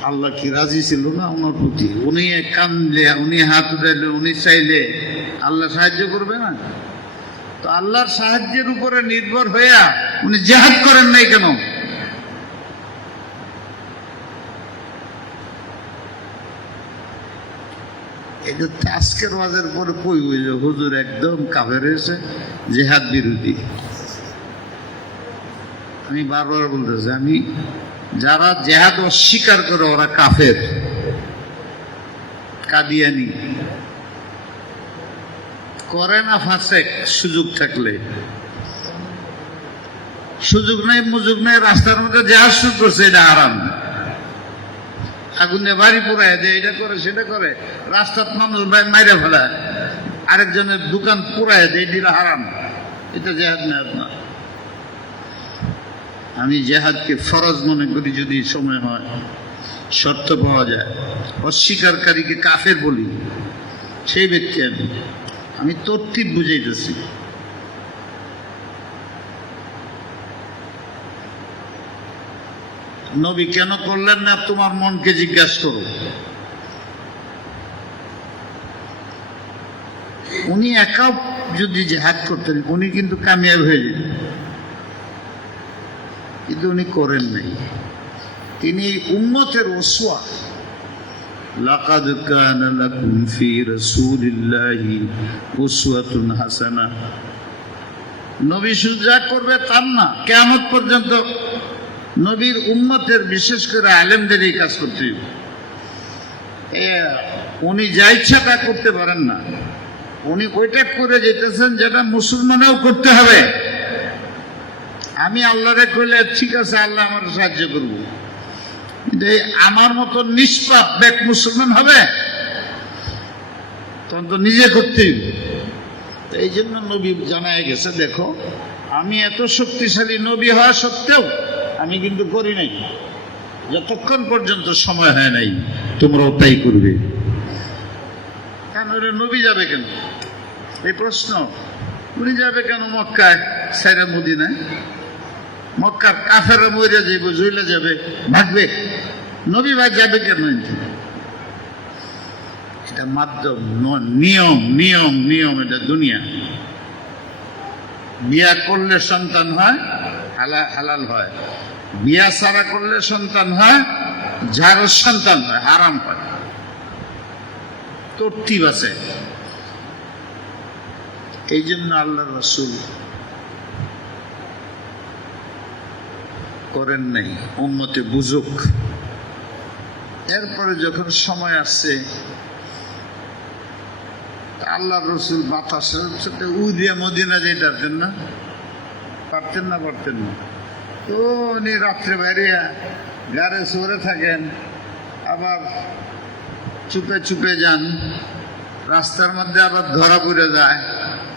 আল্লাহ কি রাজি ছিল না ওনার প্রতি? উনি কানলে, উনি হাত উঠাইলে, উনি চাইলে আল্লাহ সাহায্য করবে না? তো আল্লাহর সাহায্যের উপরে নির্ভর হইয়া উনি জিহাদ করেন নাই কেন? আজকের ওয়াজের পরে কই হইল হুজুর একদম কাফের হয়েছে, জিহাদ বিরোধী। আমি বারবার বলতেছি, আমি যারা জিহাদ অস্বীকার করে ওরা কাফের, কাদিয়ানি। করে না ফাসেক, সুযোগ থাকলে। সুযোগ নাই, মুযোগ নাই, রাস্তার মধ্যে জিহাদ শুরু করছে, এটা হারাম। আগুনে বাড়ি পুরায় দেয়, এটা করে সেটা করে, রাস্তার মানুষ মাইরা ফেলায়, আরেকজনের দোকান পুরায় দেয়, এটা হারাম। এটা জিহাদ না। আমি জিহাদকে ফরজ মনে করি যদি সময় হয়, শর্ত পাওয়া যায়। অস্বীকারীকে কাফের বলি, সেই ব্যক্তি আমি তরতিব বুঝাইতেছি। নবী কেন করলেন না তোমার মনকে জিজ্ঞাসা করো। উনি একা যদি জিহাদ করতেন উনি কিন্তু কামিয়াব হয়ে যেতেন, কিন্তু উনি করেন নাই। তিনি উম্মতের উসওয়া। লাকাদ কানা লাকুম ফি রাসূলিল্লাহি উসওয়াতুন হাসানাহ। নবী শুধু যা করবে তার না, কিয়ামত পর্যন্ত নবীর উম্মতের, বিশেষ করে আলেমদের এই কাজ করতে হবে। উনি যা ইচ্ছা তা করতে পারেন না, উনি ওইটা করে যেতেছেন যেটা মুসলমানেও করতে হবে। আমি আল্লাহরে কইলে ঠিক আছে আল্লাহ আমার সাহায্য করব, কিন্তু আমার মতো নিষ্পাপ বেক মুসলমান হবে? তখন তো নিজে করতেই হবে। এই জন্য নবী জানায় গেছে, দেখো আমি এত শক্তিশালী নবী হওয়া সত্ত্বেও আমি কিন্তু করি নাই, যতক্ষণ পর্যন্ত সময় হয় নাই তোমরাও তাই করবে। কেন নবী যাবে কেন এই প্রশ্ন? উনি যাবে কেন মক্কায় সাইরা মদিনায়? মক্কার কাফেররা মরে যাইব, জইলে যাবে, ভাগবে। নবী ভাই যাবে কেন? এটা মাধ্যম, নিয়ম নিয়ম নিয়ম। এটা দুনিয়া। বিয়া করলে সন্তান হয়, হালাল হয়। বিয়া ছাড়া করলে সন্তান হয়, জাগর সন্তান হয়, হারাম হয়। তরতিব আছে। এই জন্য আল্লাহ রাসূল করেন নাই, উম্মতে বুঝুক। এরপরে যখন সময় আসছে, আল্লাহ রসুল বাতাসের সাথে উদিয়া মদিনা যেতেন না, পারতেন না? তো উনি রাত্রে বাইরে গাড়ে সরে থাকেন, আবার চুপে চুপে যান, রাস্তার মধ্যে আবার ধরা পড়ে যায়।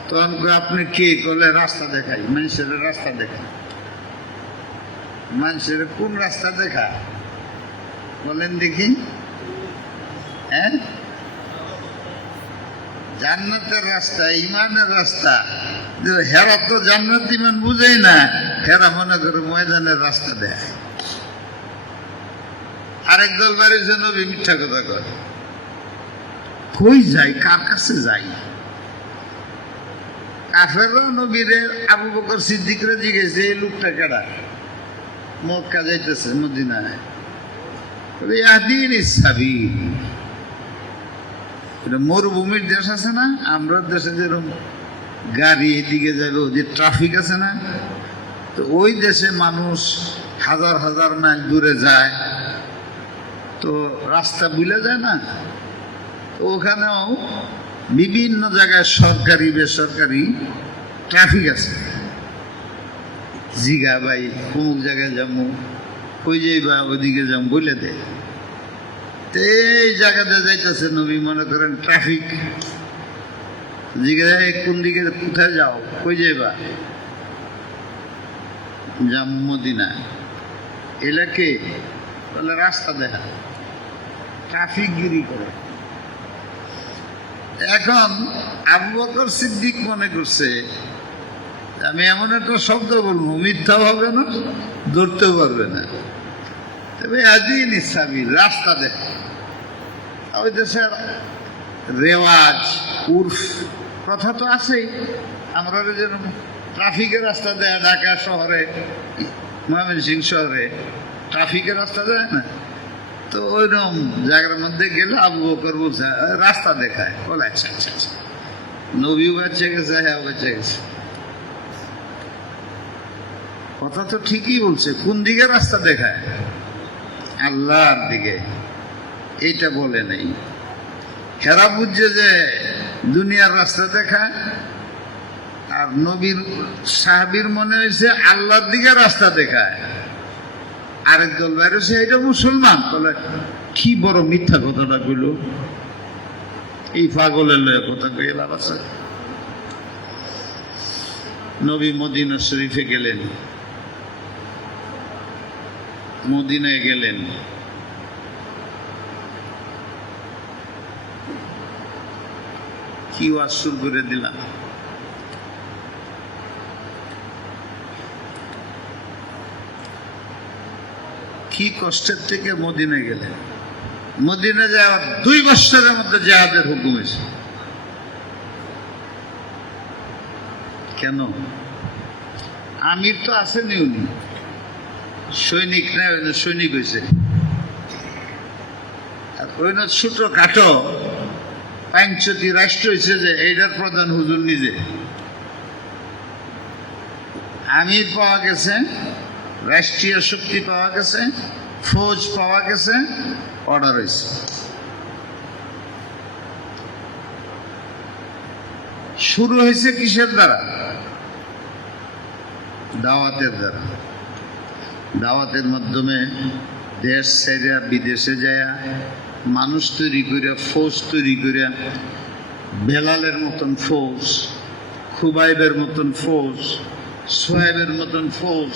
তখন আপনি কে? করলে রাস্তা দেখাই, মানুষের রাস্তা দেখাই। মানুষের কোন রাস্তা দেখা বলেন দেখি? জান্নাতের রাস্তা, ইমানের রাস্তা। যে হেরা তো জান্নাত ইমান বুঝেই না, হেরা মনে করে ময়দানের রাস্তা দেয়। আরেক দল বাড়িছে নবী মিথ্যা কথা কয়, কই যাই, কার কাছে যাই? কাফেররা নবীরে আবু বকর সিদ্দিকরে জিজ্ঞেসে এই লোকটা কেডা, মক্কা যাইতেছে মদিনায়, এটা মরুভূমির দেশ আছে না, আমরা দেশে যেরকম গাড়ি এদিকে যাবে, ওদের ট্রাফিক আছে না, তো ওই দেশে মানুষ হাজার হাজার মাইল দূরে যায়, তো রাস্তা ভুলে যায় না, তো ওখানেও বিভিন্ন জায়গায় সরকারি বেসরকারি ট্রাফিক আছে। জিগা ভাই অমুক জায়গায় যাবো, ওই যে বা ওইদিকে যাবো বলে দেয়। তো এই জায়গাতে যাইতেছে নবী, মনে করেন ট্রাফিক, জিগা কোন দিকে কোথায় যাও, কই যাইবা, যাম মদিনা। এলাকে বলে রাস্তা দেখা, ট্রাফিক গিরি করে। এখন আবু বকর সিদ্দিক মনে করছে আমি এমন একটা শব্দ বলবো, মিথ্যা হবে না, ধরতেও পারবে না, তবে আজই নিঃসাবি রাস্তা দেখা। ওই দেশের রেওয়াজ উর্ফ কথা তো আছেই, আমরা যেরকম ট্রাফিকের রাস্তা দেয় ঢাকা শহরে, ময়মনসিংহ শহরে ট্রাফিকের রাস্তা দেয় না, তো ওইরকম জায়গার মধ্যে গেলে আবু বকর বলছে রাস্তা দেখায়, বলে আচ্ছা আচ্ছা আচ্ছা, নবীও বাচ্চা গেছে, হ্যাঁ বাচ্চা গেছে, কথা তো ঠিকই বলছে, কোন দিকে রাস্তা দেখায়, আল্লাহর দিকে, এইটা বলে নেই। হেরা বুঝছে যে দুনিয়ার রাস্তা দেখায়, আর নবীর সাহাবীর মনে হয়েছে আল্লাহর দিকে রাস্তা দেখায়। আরেক দল বাইরেছে এটা মুসলমান, বলে কি বড় মিথ্যা কথাটা কইল, এই পাগলের লয়ে কথা কই লাভ আছে। নবী মদিনা শরীফে গেলেন, মদিনায় গেলেন, কি ওয়াজ শুরু করে দিলাম। কি কষ্টের থেকে মদিনায় গেলেন, মদিনা যাওয়ার 2 বছরের মধ্যে জিহাদের হুকুম হয়েছে। কেন? আমির তো আসেনি, উনি সৈনিক না, সৈনিক হয়েছে। ওই না ছোট কাটো পাঞ্চতি রাষ্ট্র হয়েছে যে এইটার প্রধান হুজুর নিজে। আমির পাওয়া গেছে, রাষ্ট্রীয় শক্তি পাওয়া গেছে, ফৌজ পাওয়া গেছে, অর্ডার হয়েছে। শুরু হয়েছে কিসের দ্বারা? দাওয়াতের দ্বারা। দাওয়াতের মাধ্যমে দেশ ছেড়ে বিদেশে যায় মানুষ তৈরি করিয়া, ফৌজ তৈরি করিয়া, বেলালের মতন ফৌজ, খুবাইবের মতন ফৌজ, সোহেবের মতন ফৌজ,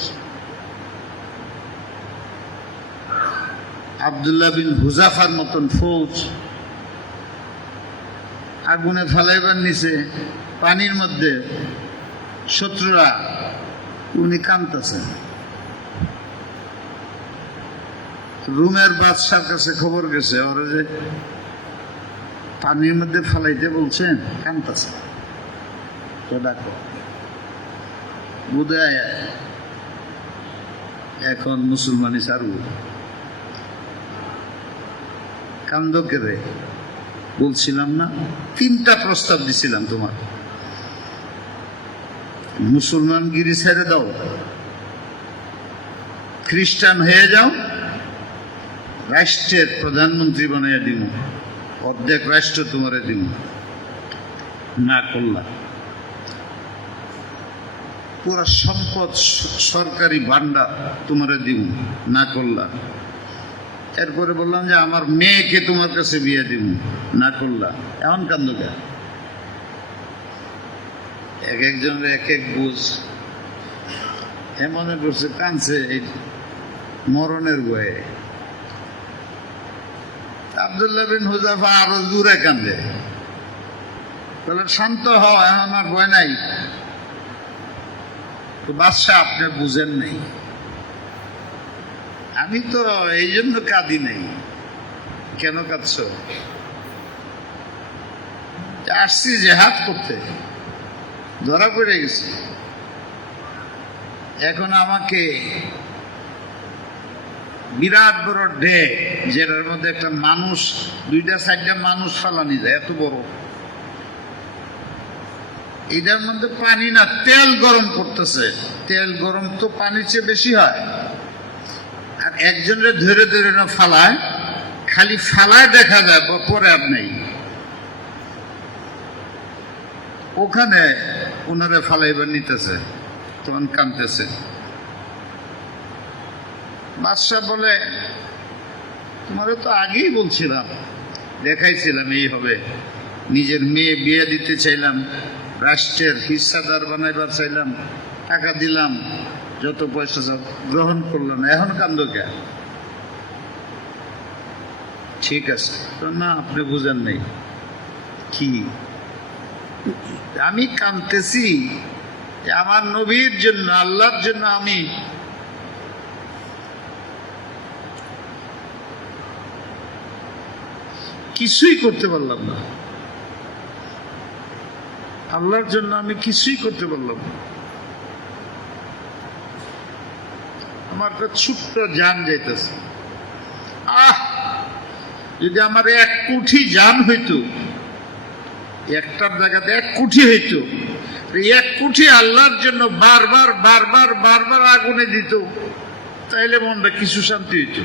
আব্দুল্লাহ বিন হুজাফার মতন ফৌজ, আগুনে ফালাইবার নিচে পানির মধ্যে শত্রুরা, উনি কাঁদতেছেন। রুমের বাদশার কাছে খবর গেছে, ওরা যে পানির মধ্যে ফালাইতে বলছেন, কাঁদতেছেন, তো ডাকো। বোধহয় এখন মুসলমানি চারু, কান্দ কেড়ে বলছিলাম না, 3টা প্রস্তাব দিছিলাম তোমার, মুসলমানগিরি ছেড়ে দাও, খ্রিস্টান হয়ে যাও, রাষ্ট্রের প্রধানমন্ত্রী বানাইয়া দিব, অর্ধেক রাষ্ট্র তোমারে দিব, না করলা। পুরা সম্পদ সরকারি ভান্ডার তোমারে দিব, না করলা। এরপরে বললাম যে আমার মেয়েকে তোমার কাছে বিয়ে দিব, না করলা। এমন কান্দ কে? এক একজনের এক এক বুঝ, এমন করছে, কাঁদছে মরণের বয়ে। আব্দুল্লাহ বিন হুজাফা আরো দূরে কান্দে, বলে শান্ত হও, এখন আর ভয় নাই, তো বাদশাহ আপনি বুঝেন নাই, আমি তো এই জন্য কাঁদি নাই। কেন কাঁদছ? আসছি জেহাদ করতে, ধরা পড়ে গেছি, এখন আমাকে বিরাট বড় ডে, যেটার মধ্যে একটা মানুষ, 2-4টা মানুষ ফালানি যায়, এত বড়, এটার মধ্যে পানি না, তেল গরম করতেছে। তেল গরম তো পানির চেয়ে বেশি হয়। আর একজনের ধরে ধরে না ফালায়, খালি ফালায় দেখা যায়, পরে আর নেই। ওখানে ওনারে ফালাইবার নিতেছে, তখন কাঁদতেছে। বাদশাহ বলে, তোমারে তো আগেই বলছিলাম, দেখাইছিলাম এই হবে, নিজের মেয়ে বিয়ে দিতে চাইলাম, রাষ্ট্রের হিস্সাদার বানাইবার চাইলাম, টাকা দিলাম, যত পয়সা সব গ্রহণ করলো না, এখন কান্দো কে? ঠিক আছে, তো না আপনি বুঝেন নাই। কি? আমি কাঁদতেছি আমার নবীর জন্য, আল্লাহর জন্য। আমি কিছুই করতে পারলাম না, আল্লাহর জন্য আমি কিছুই করতে পারলাম না। আমার একটা ছোট্ট জান যাইতেছে। যদি আমার 1 কোটি জান হইতো, একটার জায়গাতে 1 কোটি হইতো, 1 কোটি আল্লাহর জন্য বারবার বারবার বারবার আগুনে দিত, তাইলে মনটা কিছু শান্তি হইত।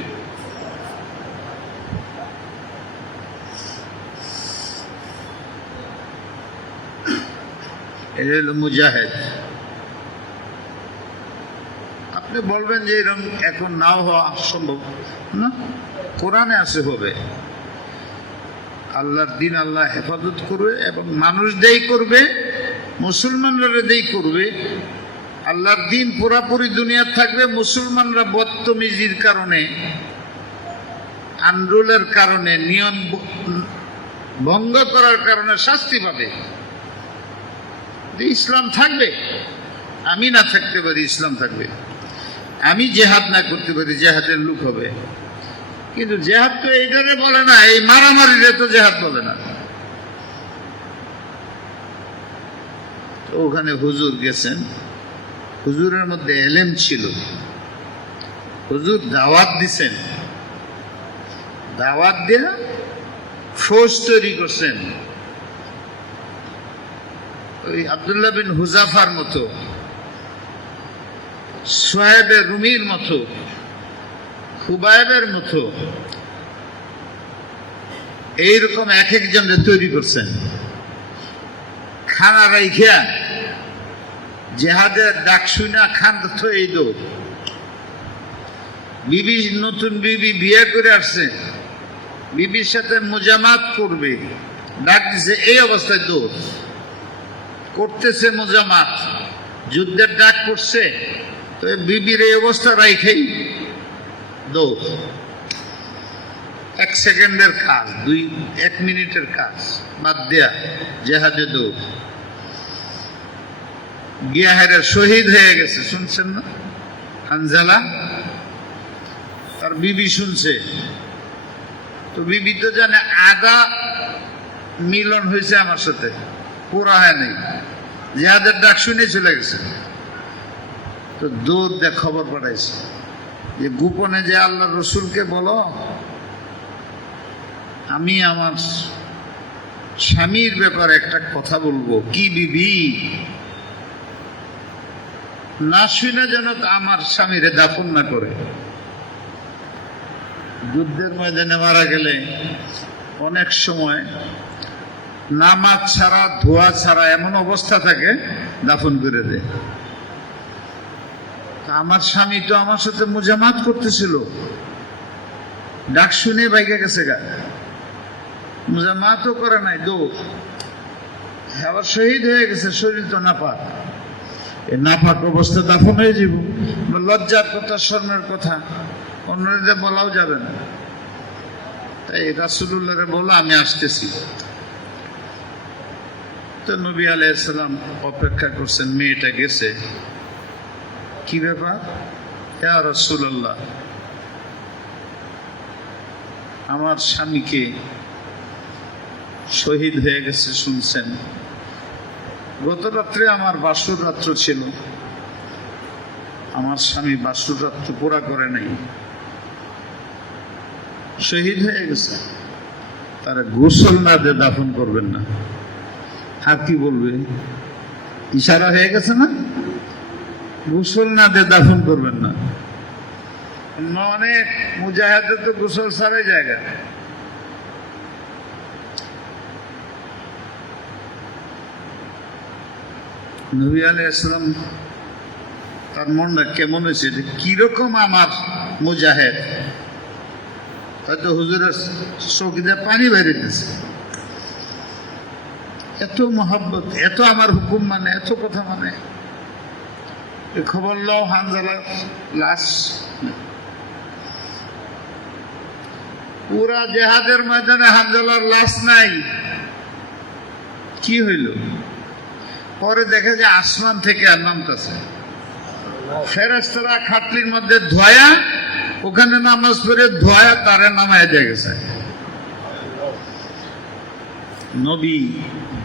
এই হলো মুজাহিদ। আপনি বলবেন যে এরকম এখন নাও হওয়া সম্ভব না, কোরআনে আছে হবে। আল্লাহর দিন আল্লাহ হেফাজত করবে এবং মানুষ দেই করবে, মুসলমানরা দেই করবে। আল্লাহর দিন পুরাপুরি দুনিয়া থাকবে, মুসলমানরা বদতমিজির কারণে, আনরুলের কারণে, নিয়ম ভঙ্গ করার কারণে শাস্তি পাবে। ইসলাম থাকবে, আমি না থাকতে পারি, ইসলাম থাকবে। আমি জেহাদ না করতে পারি, জেহাদের লোক হবে। কিন্তু জেহাদ তো এইটারে বলে না, এই মারামারিরে তো জেহাদ বলে না। ওখানে হুজুর গেছেন, হুজুরের মধ্যে এলেম ছিল, হুজুর দাওয়াত দিছেন, দাওয়াত দিয়ে ফৌজ তৈরি করছেন। ওই আব্দুল্লাহ বিন হুজাফার মতো, সোহেবে রুমির মতো, খুবাইবের মতো, এইরকম এক একজনের তৈরি করছেন। খানা রাইখিয়া জেহাদের ডাক শুনা খান তো এই দো। বিবি, নতুন বিবি বিয়ে করে আসছে, বিবির সাথে মুজামাত করবে, ডাক দিছে, এই অবস্থায় দৌড় করতেছে, মুজামাত যুদ্ধের ডাক করছে, তো বিবির এই অবস্থা রাইখেই দৌড়। 1 সেকেন্ডের কাজ, 1 মিনিটের কাজ বাদ দেয়া জেহাদে দৌড়। গিয়া হেরা শহীদ হয়ে গেছে, শুনছেন না? হানজালা তার বিবি শুনছে, তো বিবি তো জানে আধা মিলন হয়েছে আমার সাথে, পুরা হয় নাই, জেহাদের ডাক শুনে চলে গেছে। তো দৌড় দিয়ে খবর পাঠাইছে যে গোপনে যে আল্লাহ রসুলকে বলো আমি আমার স্বামীর ব্যাপারে একটা কথা বলবো। কি বিবি? না শুনে যেন আমার স্বামীরে দাফন না করে। যুদ্ধের ময়দানে মারা গেলে অনেক সময় নামাজ ছাড়া, ধোয়া ছাড়া এমন অবস্থা থাকে, দাফন করে দেয়। আমার স্বামী তো আমার সাথে মুজামাত করতেছিল, ডাক শুনে বাইকে গেছে গা, মুজামাতও করে নাই, দৌড়। আবার শহীদ হয়ে গেছে, শরীর তো নাপাক, এই নাপাক অবস্থা দাফন হয়ে যাব। লজ্জার কথা, শর্মের কথা অন্যদের বলাও যাবে না। তাই রাসূলুল্লাহরে বলো আমি আসতেছি। তো নবী আলাইহিস সালাম অপেক্ষা করছেন, মেয়েটা গেছে, কি ব্যাপার? ইয়া রাসূলুল্লাহ, আমার স্বামীকে শহীদ হয়ে গেছে শুনছেন। গত রাত্রে আমার বাসর রাত্র ছিল, আমার স্বামী বাসর রাত্র পুরা করে নাই, শহীদ হয়ে গেছে। তারা গোসল না দিয়ে দাফন করবেন না। আর কি বলবে? ইশারা হয়ে গেছে না? গোসল না দিয়ে দাফন করবেন না। অনেক মুজাহিদের তো গোসল ছাড়াই জায়গা। নবী আলাইহিস সালাম তার মনটা কেমন হয়েছে, কিরকম আমার মুজাহিদ, হয়তো হুজুরের চোখে পানি বেরিয়েছে। এত মহব্বত, এত আমার হুকুম মানে, এত কথা মানে। খবর লও হানজালার লাশ। পুরা জেহাদের ময়দানে হানজালার লাশ নাই। কি হইল? পরে দেখে যে আসমান থেকে আর নামতেছে ফেরেশতারা খাটলির মধ্যে ধোয়া, ওখানে নামাজ পড়ে ধোয়া তারে নামায় দিয়ে গেছে। নবী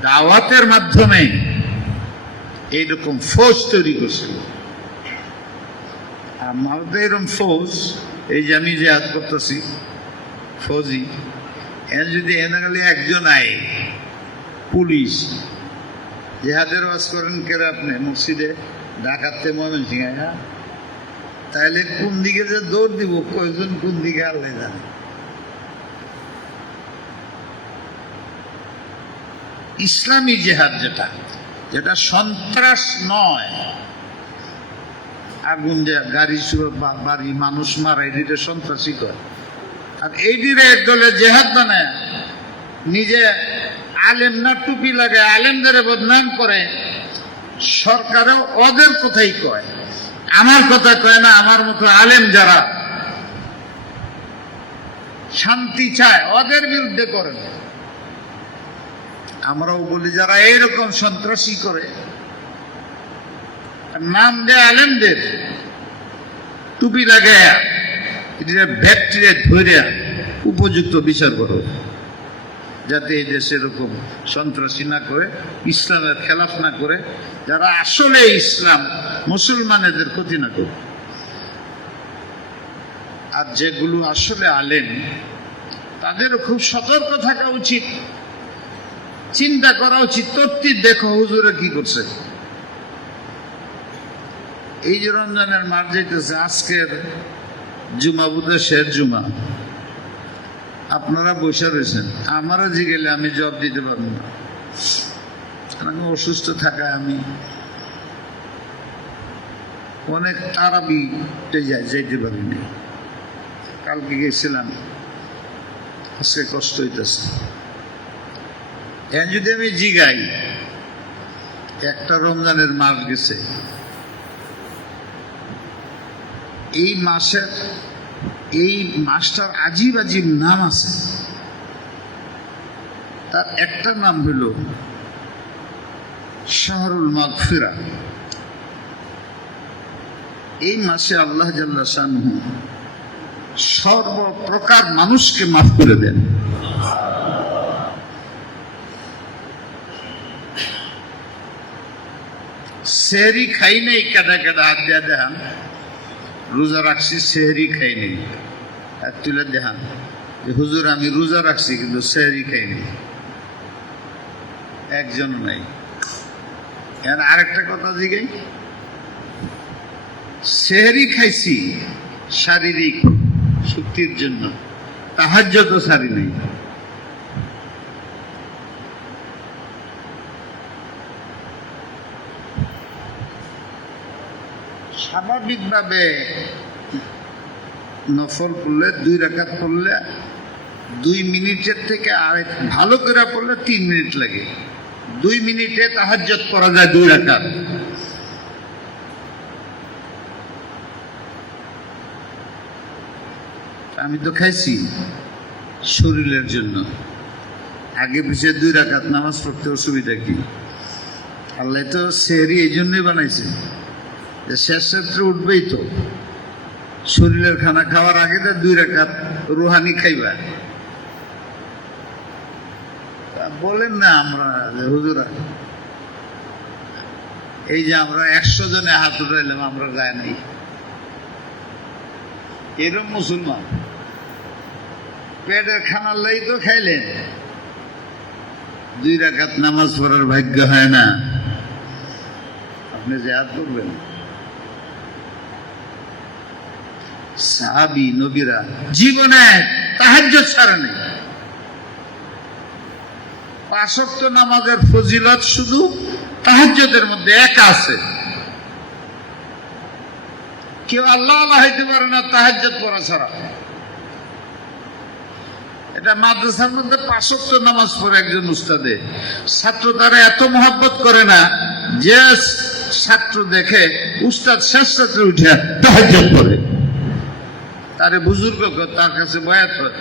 দাওয়াতের মাধ্যমে এইরকম ফৌজ তৈরি করছিল। আমাদের এরকম ফৌজ, এই যে আমি জিহাদ করতেছি, ফৌজি এর যদি এনে গেলে একজন আয় পুলিশ, জিহাদের ওয়াজ করেন কেন আপনি মসজিদে ঢাকাতে ময়মনসিংহে, তাহলে কোন দিকে যে দৌড় দিব, কয়জন কোন দিকে আল্লাহ জানে। ইসলামী জেহাদ যেটা, যেটা সন্ত্রাস নয়, আগুন যে গাড়ি বাড়ি মানুষ মারা, এদিকে সন্ত্রাসী করে। আর এইদিকে দলে জেহাদ বানায়, নিজে আলেম না টুপি লাগে আলেমদের বদনাম করে, সরকারেও ওদের কথাই কয়, আমার কথা কয় না। আমার মতো আলেম যারা শান্তি চায় ওদের বিরুদ্ধে করে। আমরাও বলি যারা এইরকম সন্ত্রাসী করে, নাম দেয় আলেমদের, টুপি লাগাইয়া ব্যাকটেরিয়া ধরে উপযুক্ত বিচার করো, যাতে এই দেশে এরকম সন্ত্রাসী না করে, ইসলামের খেলাফ না করে, যারা আসলে ইসলাম মুসলমানদের ক্ষতি না করে। আর যেগুলো আসলে আলেম, তাদেরও খুব সতর্ক থাকা উচিত, চিন্তা করা উচিত। তত্ত্ব দেখো হুজুরে কি করছে। এই যে রমজানের মাস যাইতেছে, আজকের জুমা বোধহয় শেষ জুমা, আপনারা বসে রয়েছেন, আমারও জিগেলে আমি জবাব দিতে পারবো না। আমি অসুস্থ থাকায় আমি অনেক তারাবিতে যাইতে পারিনি। কালকে গেছিলাম, আজকে কষ্ট হইতেছে। যদি আমি জিগাই, একটা রমজানের মাস গেছে, এই মাসের এই মাসটার আজীব আজীব নাম আছে। তার একটা নাম হইল শাহরুল মাগফিরা। এই মাসে আল্লাহ জাল্লা শানহু সর্বপ্রকার মানুষকে মাফ করে দেন। সেহরি খাই নেই, কেডা কেডা হাত দিয়া দেখান। রোজা রাখছি, সেহরি খাই নেই, হাত তুলে দেখান যে হুজুর আমি রোজা রাখছি কিন্তু সেহরি খাই নেই। একজন নাই। এর আরেকটা কথা জিগাই, সেহরি খাইছি শারীরিক শক্তির জন্য, তাহাজ্জুদ তো সারি নেই। স্বাভাবিকভাবে নফল পড়লে 2 রাকাত পড়লে 2 মিনিটের থেকে আরেক ভালো করে পড়লে 3 মিনিট লাগে। 2 মিনিটে তাহাজ্জুদ করা যায় 2 রাকাত। আমি তো খাইছি শরীরের জন্য, আগে পিছিয়ে 2 রাকাত নামাজ পড়তে অসুবিধা কি? আল্লাহ তো সেহরি এই জন্যই বানাইছে। যে শেষ রাত্রে উঠবেই তো, শরীরের খানা খাওয়ার আগে তো 2 রাকাত রুহানি খাইবা। বলেন না আমরা যে হুজুরা, এই যে আমরা 100 জনে হাত উঠাইলাম, আমরা যায় নাই, এরকম মুসলমান পেটের খানার লাই তো খাইলেন, 2 রাকাত নামাজ পড়ার ভাগ্য হয় না, আপনি জিহাদ করবেন? সাহাবী নবীরা জীবনে তাহাজ্জুদ ছাড়া নেই। 5 ওয়াক্ত নামাজের ফজিলত শুধু তাহাজ্জুদের মধ্যে একা আছে। কেউ আল্লাহ হইতে পারে না তাহাজ্জুদ পড়া ছাড়া। এটা মাদ্রাসার মধ্যে 5 ওয়াক্ত নামাজ পড়ে একজন উস্তাদে, ছাত্র তারা এত মহব্বত করে না যে ছাত্র দেখে উস্তাদ শেষ রাত্রে উঠে তাহাজ্জুদ পড়ে, তারে বুজুর্গ তার কাছে বয়াত হয়।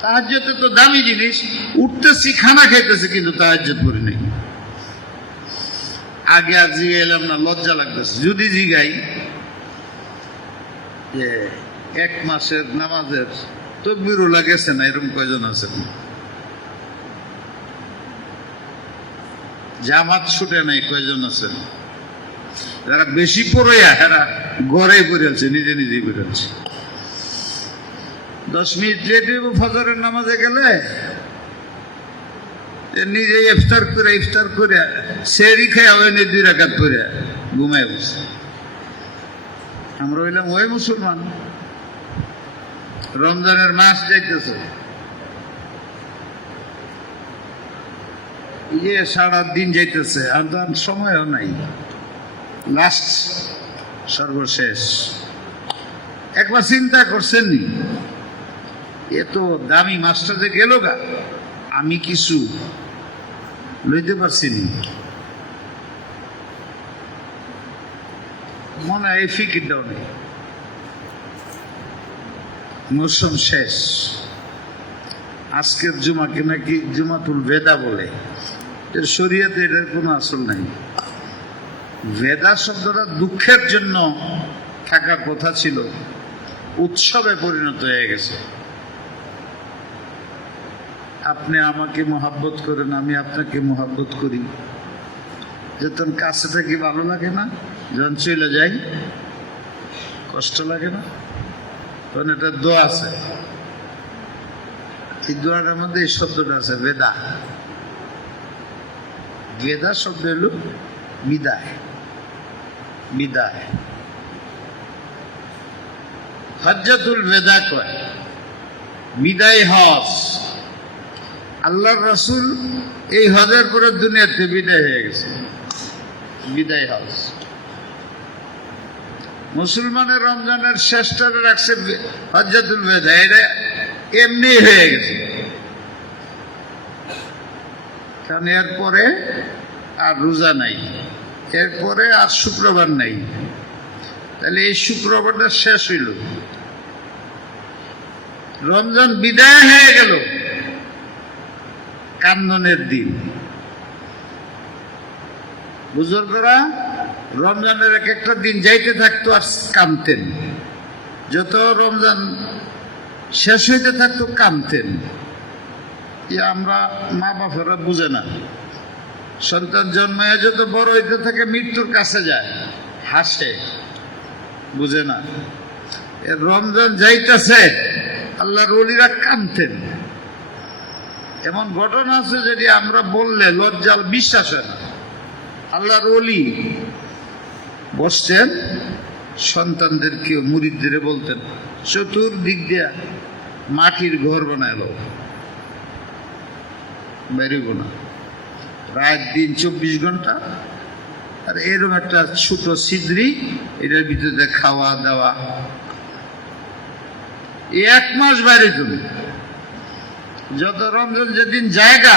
তাহাজ্জুদ তো দামি জিনিস, উঠতেছি খানা খাইতেছি কিন্তু তাহাজ্জুদ পড়ি নাই। আগে আর জিগাইলাম না, লজ্জা লাগতেছে। যদি জিগাই যে 1 মাসের নামাজের তকবিরুল্লাহ গেছে না, এরকম কয়জন আছেন? জামাত ছুটে নাই কয়জন আছেন? যারা বেশি পড়াইয়া এরা ঘরে পড়েছে, নিজে নিজে পড়েছে। 10 মিনিট লেট হইব ফজরের নামাজে গেলে, নিজে ইফতার করে সেহরি খাইয়া ওই 2 রাকাত পড়ে ঘুমায় বসে। আমরা হইলাম ওই মুসলমান। রমজানের মাস যাইতেছে, সারা দিন যাইতেছে, আর তো সময়ও নাই, লাস্ট সর্বশেষ। একবার চিন্তা করছেন নি, এত দামি মাছটা যে গেল গা, আমি কিছু লইতে পারছি নি? মনে হয় এই ফিকিরটাও নেই। মৌসুম শেষ, আজকের জুমাকে নাকি জুমাতুল ভেদা বলে। শরীয়তে এটার কোনো আসল নাই। ভেদা শব্দটা দুঃখের জন্য থাকার কথা ছিল, উৎসবে পরিণত হয়ে গেছে। আপনি আমাকে মহাব্বত করেন, আমি আপনাকে মহাব্বত করি। যখন কাছে থাকি ভালো লাগে না, যখন চলে যাই কষ্ট লাগে না? তখন এটা দোয়া আছে, এই দোয়াটার মধ্যে এই শব্দটা আছে, ভেদা। ভেদা শব্দ হলো বিদায়, বিদায়। হজ্জাতুল ভেদা কয়, বিদায় হজ। আল্লাহর রাসূল এই হজের পরে দুনিয়াতে বিদায় হয়ে গেছে, বিদায় হজ। মুসলমানের রমজানের শেষটারে রাখছে হজ্জাতুল ভেদা, এটা এমনি হয়ে গেছে। কারণ এরপরে আর রোজা নাই, এরপরে আর শুক্রবার নাই, তাহলে এই শুক্রবারটা শেষ হইল, রমজান বিদায় হয়ে গেল। কান্দনের দিন। বুজুর্গরা রমজানের এক একটা দিন যাইতে থাকতো আর কাঁদতেন, যত রমজান শেষ হইতে থাকতো কাঁদতেন। আমরা মা বাবারা বুঝে না, সন্তান জন্মায় যত বড় হইতে থাকে মৃত্যুর কাছে যায়, হাসে, বুঝে না। রমজান যাইতেছে, আল্লাহর ওলিরা কাঁদতেন। এমন ঘটনা আছে যদি আমরা বললে লজ্জাল বিশ্বাস হয় না। আল্লাহর ওলি বসছেন, সন্তানদেরকে মুরিদদের বলতেন, চতুর্দিক দিয়া মাটির ঘর বানাইল, বেরোব না, রাত দিন 24 ঘন্টা। আর এরকম একটা ছোট ছিদ্রি, এটার ভিতরে খাওয়া দাওয়া। 1 মাস বাইরে তুমি যত রমজান যেদিন জায়গা,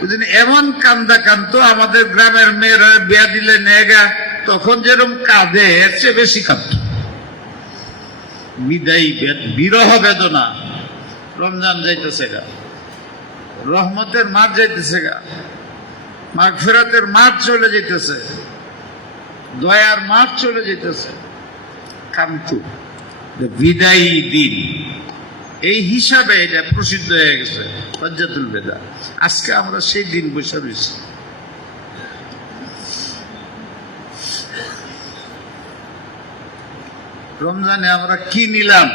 ওইদিন এমন কান্দা কান্ত, আমাদের গ্রামের মেয়েরা বিয়া দিলে নেগা, তখন যেরকম কাঁদে এর চেয়ে বেশি কাঁদত। বিদায়ী বিরহ বেদনা। রমজান যাইতেছে গা, রহমতের মাঠ যাইতেছে গা, মাগফিরাতের মাঠ চলে যাইতেছে। দয়ার মাস চলে যেতেছে, কান্তু বিদায়ী দিন, এই হিসাবে এটা প্রসিদ্ধ হয়ে গেছে হজ্জাতুল বেদা। আজকে আমরা সেই দিন বসে রয়েছি। রমজানে আমরা কি নিলাম,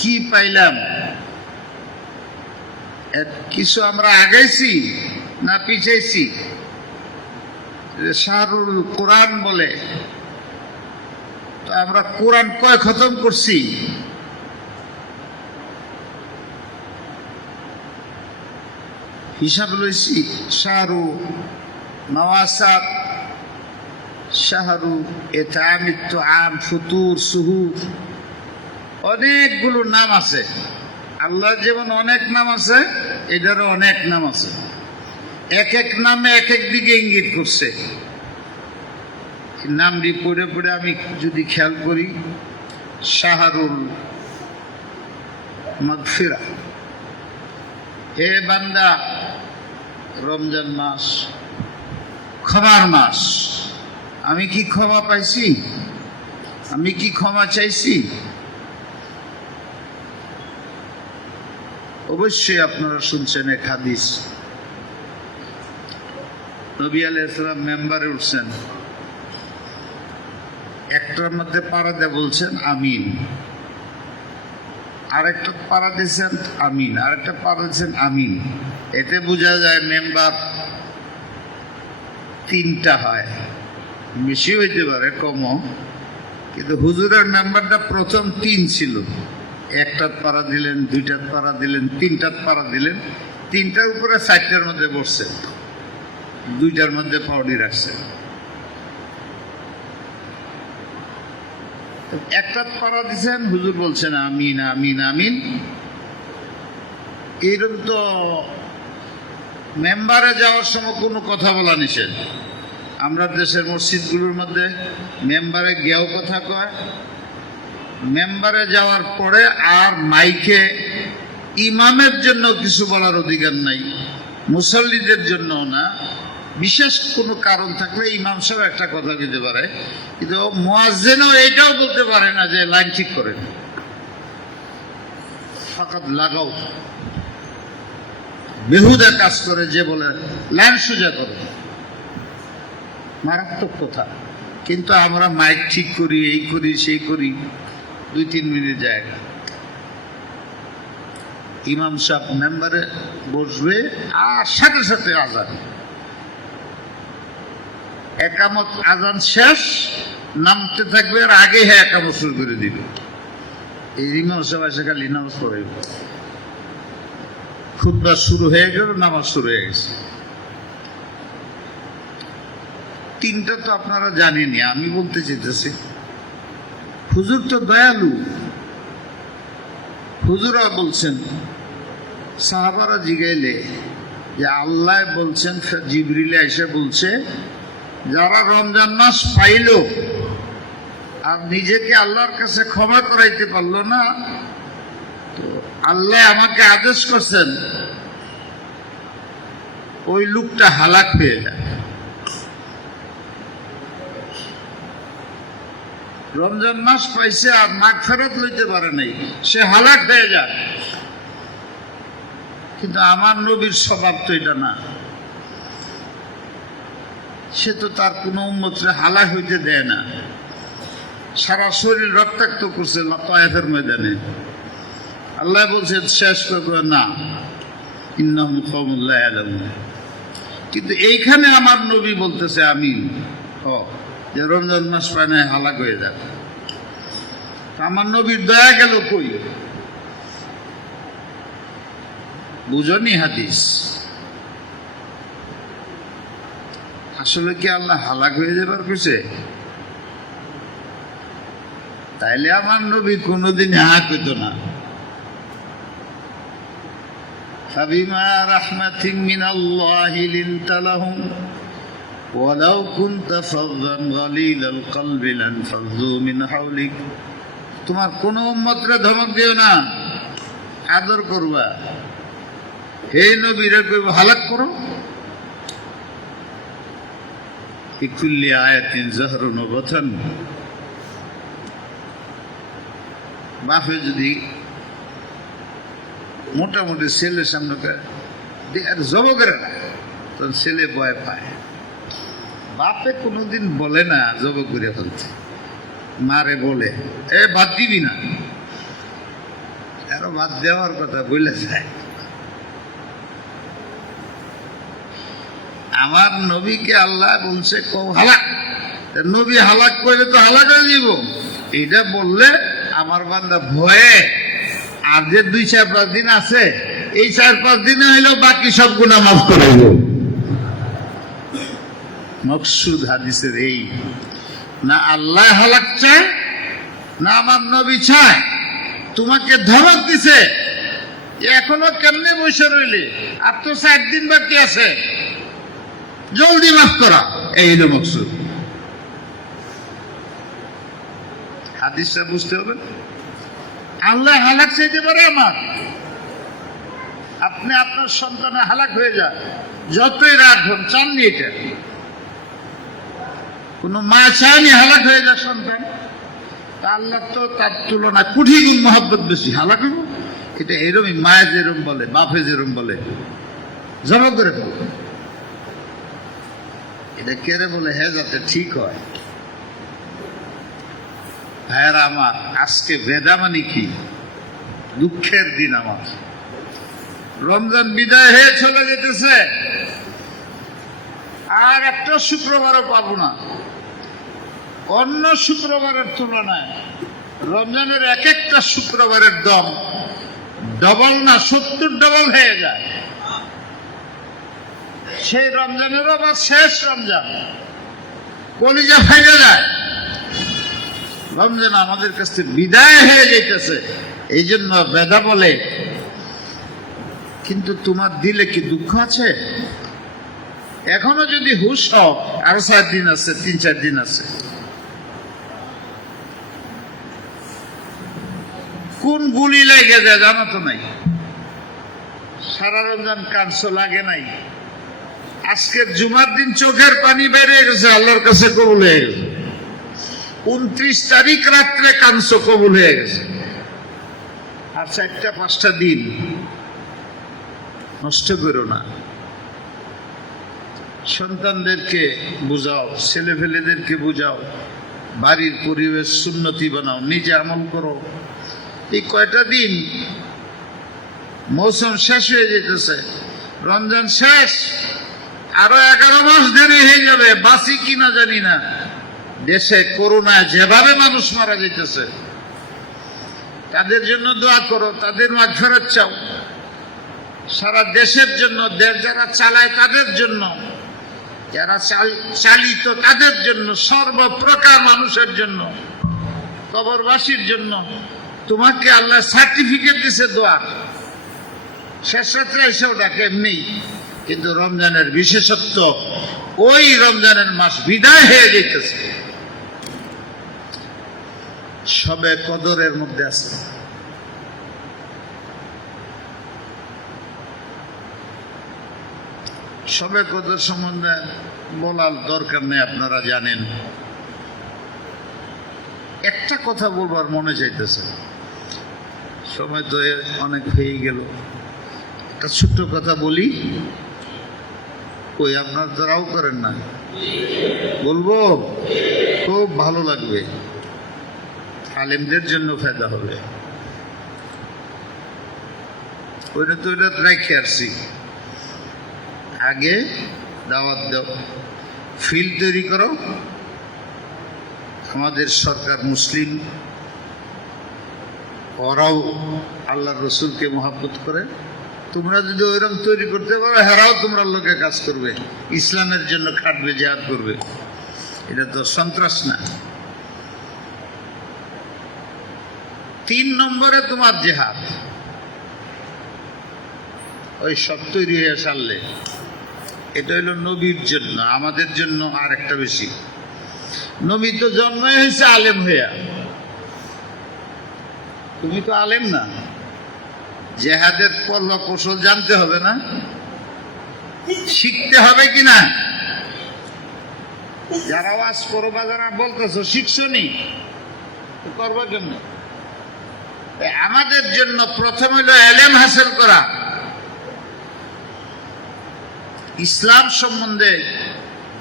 কি পাইলাম, কিছু আমরা আগাইছি না পিছাইছি? শাহরুল কোরআন বলে, তো আমরা কোরআন কয় খতম করছি? হিসাব লইছি। শাহরু নওয়াসাত, শাহরু এতামিত আম, ফুতুর, সুহুর, অনেকগুলো নাম আছে। আল্লাহ যেমন অনেক নাম আছে, এটারও অনেক নাম আছে। এক এক নামে এক এক দিকে ইঙ্গিত করছে। নামটি পড়ে পড়ে আমি যদি খেয়াল করি, শাহরুল মাগফিরা, হে বান্দা রমজান মাস ক্ষমার মাস। আমি কি ক্ষমা পাইছি? আমি কি ক্ষমা চাইছি? অবশ্যই আপনারা শুনছেন এক হাদিস, নবী আলাইহিস সালাম মেম্বারে উঠছেন, একটার মধ্যে পাড়া দিয়ে বলছেন আমিন, আরেকটা পাড়া দিয়েছেন আমিন, আরেকটা পাড়া দিয়েছেন আমিন। এতে বোঝা যায় মেম্বার তিনটা হয়, বেশি হইতে পারে কমও, কিন্তু হুজুরের মেম্বারটা প্রথম তিন ছিল। একটার পাড়া দিলেন, দুইটার পাড়া দিলেন, তিনটার পাড়া দিলেন, তিনটার উপরে চারটার মধ্যে বসছেন, দুইটার মধ্যে পাউডি রাখছেন। একটা পাড়া দিচ্ছেন, হুজুর বলছেন আমিন আমিন আমিন। এরকম তো মেম্বারে যাওয়ার সময় কোনো কথা বলা নিষেধ। আমরা দেশের মসজিদগুলোর মধ্যে মেম্বারে গিয়েও কথা কয়, মেম্বারে যাওয়ার পরে আর মাইকে ইমামের জন্য কিছু বলার অধিকার নাই, মুসল্লিদের জন্য না। বিশেষ কোনো কারণ থাকলে ইমাম সাহেব একটা কথা দিতে পারে, কিন্তু মুয়াজ্জিনও এটাও বলতে পারে না যে লাইন ঠিক করেন, ফাকাত লাগাও, বেহুদা কাজ করে যে বলে লাইন সোজা করো, মারাত্মক কথা। কিন্তু আমরা মাইক ঠিক করি, এই করি সেই করি, 2-3 মিনিট জায়গা। ইমাম সাহেব মেম্বারে বসবে আর সাথে সাথে আজান, একামত আজান শেষ, নামতে থাকবে আর আগে হ্যাঁ একামত শুরু করে দিবে। এই ইমাম সাহেব এসে খালি নামাজ পড়ে, খুতবা শুরু হয়ে গেল, নামাজ শুরু হয়ে গেছে। তিনটা তো আপনারা জানেনি, আমি বলতে চাইতেছি। হুজুর তো দয়ালু, হুজুরা বলছেন, সাহাবারা জিগাইলে যে আল্লাহ বলছেন, জিবরিল এসে বলছে, যারা রমজান মাস পাইল আর নিজেকে আল্লাহর কাছে ক্ষমা করাইতে পারলো না, তো আল্লাহ আমাকে আদেশ করছেন ওই লোকটা হালাক হয়ে যায়। রমজান মাস পাইছে আর মাগফিরাত লইতে পারে নাই, সে হালাক হয়ে যায়। কিন্তু আমার নবীর স্বভাব তো এটা না, সে তো তার কোনো উম্মতরে হালাক হইতে দেয় না। সারা শরীর রক্তাক্ত করছে তায়েফের ময়দানে, আল্লাহ বলছে শেষ করবে না, ইন্নাহুম কওমুন লা ইয়ালামুন। কিন্তু এইখানে আমার নবী বলতেছে আমিন, যে রমজান মাস পায় না হালাক হয়ে যাক। আমার নবীর দয়া গেল কই? বুঝনি হাদিস? আসলে কি আল্লাহ হালাক হয়ে যাবার কইছে? তাইলে আমার নবী কোনোদিন হ্যাঁ কইত না। ফাবিমা রাহমাতিন মিনাল্লাহি লিনতা লাহুম ওয়ালাউ কুনতা ফাযযান গালিলাল কলবি লানফাযু মিন হাওলিক। তোমার কোন উম্মতরে ধমক দিও না, আদর করবা। হে নবীরে কইব হালাক করো, ইকুল্লি আয়াতিন জাহরুন ওয়া বাতান। বাপে যদি মোটামুটি ছেলের সামনে আর জব করে না, তখন ছেলে ভয় পায়। বাপে কোনোদিন বলে না জব করে ফেলছে, মারে বলে এ বাদ দিবি না, আরো বাদ দেওয়ার কথা বলে যায়। আমার নবীকে আল্লাহ বলছে কও হালাক, নবী হালাক করলে তো হালাক হয়ে দিব। এটা বললে আমার বান্দা ভয়ে আর যে 2-4-5 দিন আছে, এই 4-5 দিনে হইলেও বাকি সব গুনাহ মাফ করে দেব। মকসুদ হাদিসের এই, না আল্লাহ হালাক চায় না আমার নবী চায়। তোমাকে ধমক দিছে, এখনো কেমনে বসে রইলে, আর তো 4 দিন বাকি আছে, জলদি মাফ করা, এই হলো মকসুদ। হাদিসটা বুঝতে হবে। আল্লাহ হালাক চাইতে পারে আমার, আপনি আপনার সন্তানে হালাক হয়ে যান, যতই রাখুন, চাননি এটা। কোন মা চায়নি হালাক হয়ে যায় সন্তান, আল্লাহ তো তার তুলনায় কোটি গুণ মহব্বত বেশি, হালাক হইব। এটা এরমই, মায়ে যেরম বলে, বাপে যেরম বলে, জমা করে ফেল। এটা কেড়ে বলে হ্যাঁ, যাতে ঠিক হয়। ভাইয়েরা আমার, আজকে বেদা মানে কি? দুঃখের দিন আমার। রমজান বিদায় হয়ে চলে যেতেছে, আর একটা শুক্রবারও পাবো না। অন্য শুক্রবারের তুলনায় রমজানের এক একটা শুক্রবারের দম ডবল না 70 ডবল হয়ে যায়। সেই রমজানেরও আবার শেষ রমজান, কলিজা ভেঙে যায়। রমজান আমাদের কাছ থেকে বিদায় হয়ে যাইতেছে। এই জন্য বেদা বলে, কিন্তু তোমার দিলে কি দুঃখ আছে? এখনো যদি হুশ হও, আরো 4 দিন আছে, 3-4 দিন আছে। কোন গুলি লেগে যায় জানো তো নাই? সারা রমজান কাঁদছো, লাগে নাই? আজকের জুমার দিন চোখের পানি বেরিয়ে গেছে, আল্লাহর কাছে কবুল হয়ে গেছে। 29 তারিখ রাত্রে কাঁদছো, কবুল হয়ে গেছে। আর 4-5টা দিন নষ্ট করো না। সন্তানদেরকে বুঝাও, ছেলে ফেলেদেরকে বুঝাও, বাড়ির পরিবেশ সুন্নতি বানাও, নিজে আমল করো। এই কয়টা দিন মৌসুম শেষ হয়ে যেতেছে, রমজান শেষ, আরো 11 মাস দেরি হয়ে যাবে। বাঁচি কিনা জানি না। দেশে করোনায় যেভাবে মানুষ মারা যাইতেছে, তাদের জন্য দোয়া করো, তাদের মাগফিরাত চাও। সারা দেশের জন্য, দেশ যারা চালায় তাদের জন্য, যারা চালিত তাদের জন্য, সর্বপ্রকার মানুষের জন্য, কবরবাসীর জন্য। তোমাকে আল্লাহ সার্টিফিকেট দিছে দোয়া, শেষ রাত্রে এসেও ডাকে এমনি। কিন্তু রমজানের বিশেষত্ব, ওই রমজানের মাস বিদায় হয়ে যেতেছে, সবে কদরের মধ্যে আছে। সবে কদর সম্বন্ধে বলার দরকার নেই, আপনারা জানেন। একটা কথা বলবার মনে চাইতেছে, সময় তো অনেক হয়ে গেল। একটা ছোট্ট কথা বলি, ওই আপনার দ্বারাও করেন না, বলবো, খুব ভালো লাগবে, আলেমদের জন্য ফায়দা হবে। ওইটা তো ওইটা রেখে আসছি, আগে দাওয়াত দাও, ফিল্ড তৈরি করো। আমাদের সরকার মুসলিম, ওরাও আল্লাহর রসুলকে মহব্বত করে। তোমরা যদি ওইরকম তৈরি করতে পারো, হেরাও তোমরা লোকে কাজ করবে, ইসলামের জন্য খাটবে, জিহাদ করবে। এটা তো সন্ত্রাস না। 3 নম্বরে তোমার জিহাদ, ওই সব তৈরি হয়ে সারলে। এটা হইল নবীর জন্য, আমাদের জন্য আর একটা বেশি। নবী তো জন্ম হয়েছে আলেম হইয়া, তুমি তো আলেম না। জেহাদের কলা কৌশল জানতে হবে না, শিখতে হবে কিনা? যারা ওয়াজ করবা, যারা বলতেছো শিখছো নি, করবো কেমন? আমাদের জন্য প্রথম হলো এলেম হাসিল করা, ইসলাম সম্বন্ধে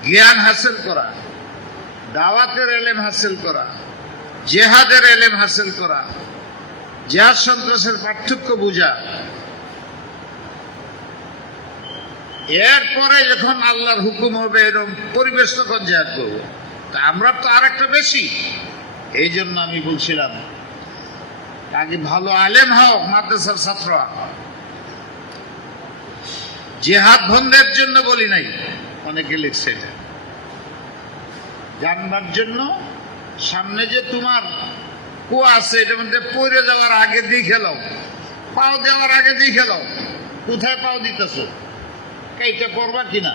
জ্ঞান হাসিল করা, দাওয়াতের এলেম হাসিল করা, জেহাদের এলেম হাসিল করা, জেহাদ সন্ত্রাসের পার্থক্য বোঝা। এরপরে যখন আল্লাহর হুকুম হবে এরকম পরিবেশ, তখন জেহাদ করবো। তা আমরা তো আর একটা বেশি। এই জন্য আমি বলছিলাম আগে ভালো আলেম হও, মাদ্রাসার ছাত্র। জেহাদ বন্ধের জন্য বলি নাই, অনেকে লিখছে এটা জানবার জন্য। সামনে যে তোমার কুয়া আছে, এটার মধ্যে পড়ে যাওয়ার আগে দিয়ে খেলাও, পাও দেওয়ার আগে দিয়ে খেলাও, কোথায় পাও দিতেছ, এইটা করবা কিনা।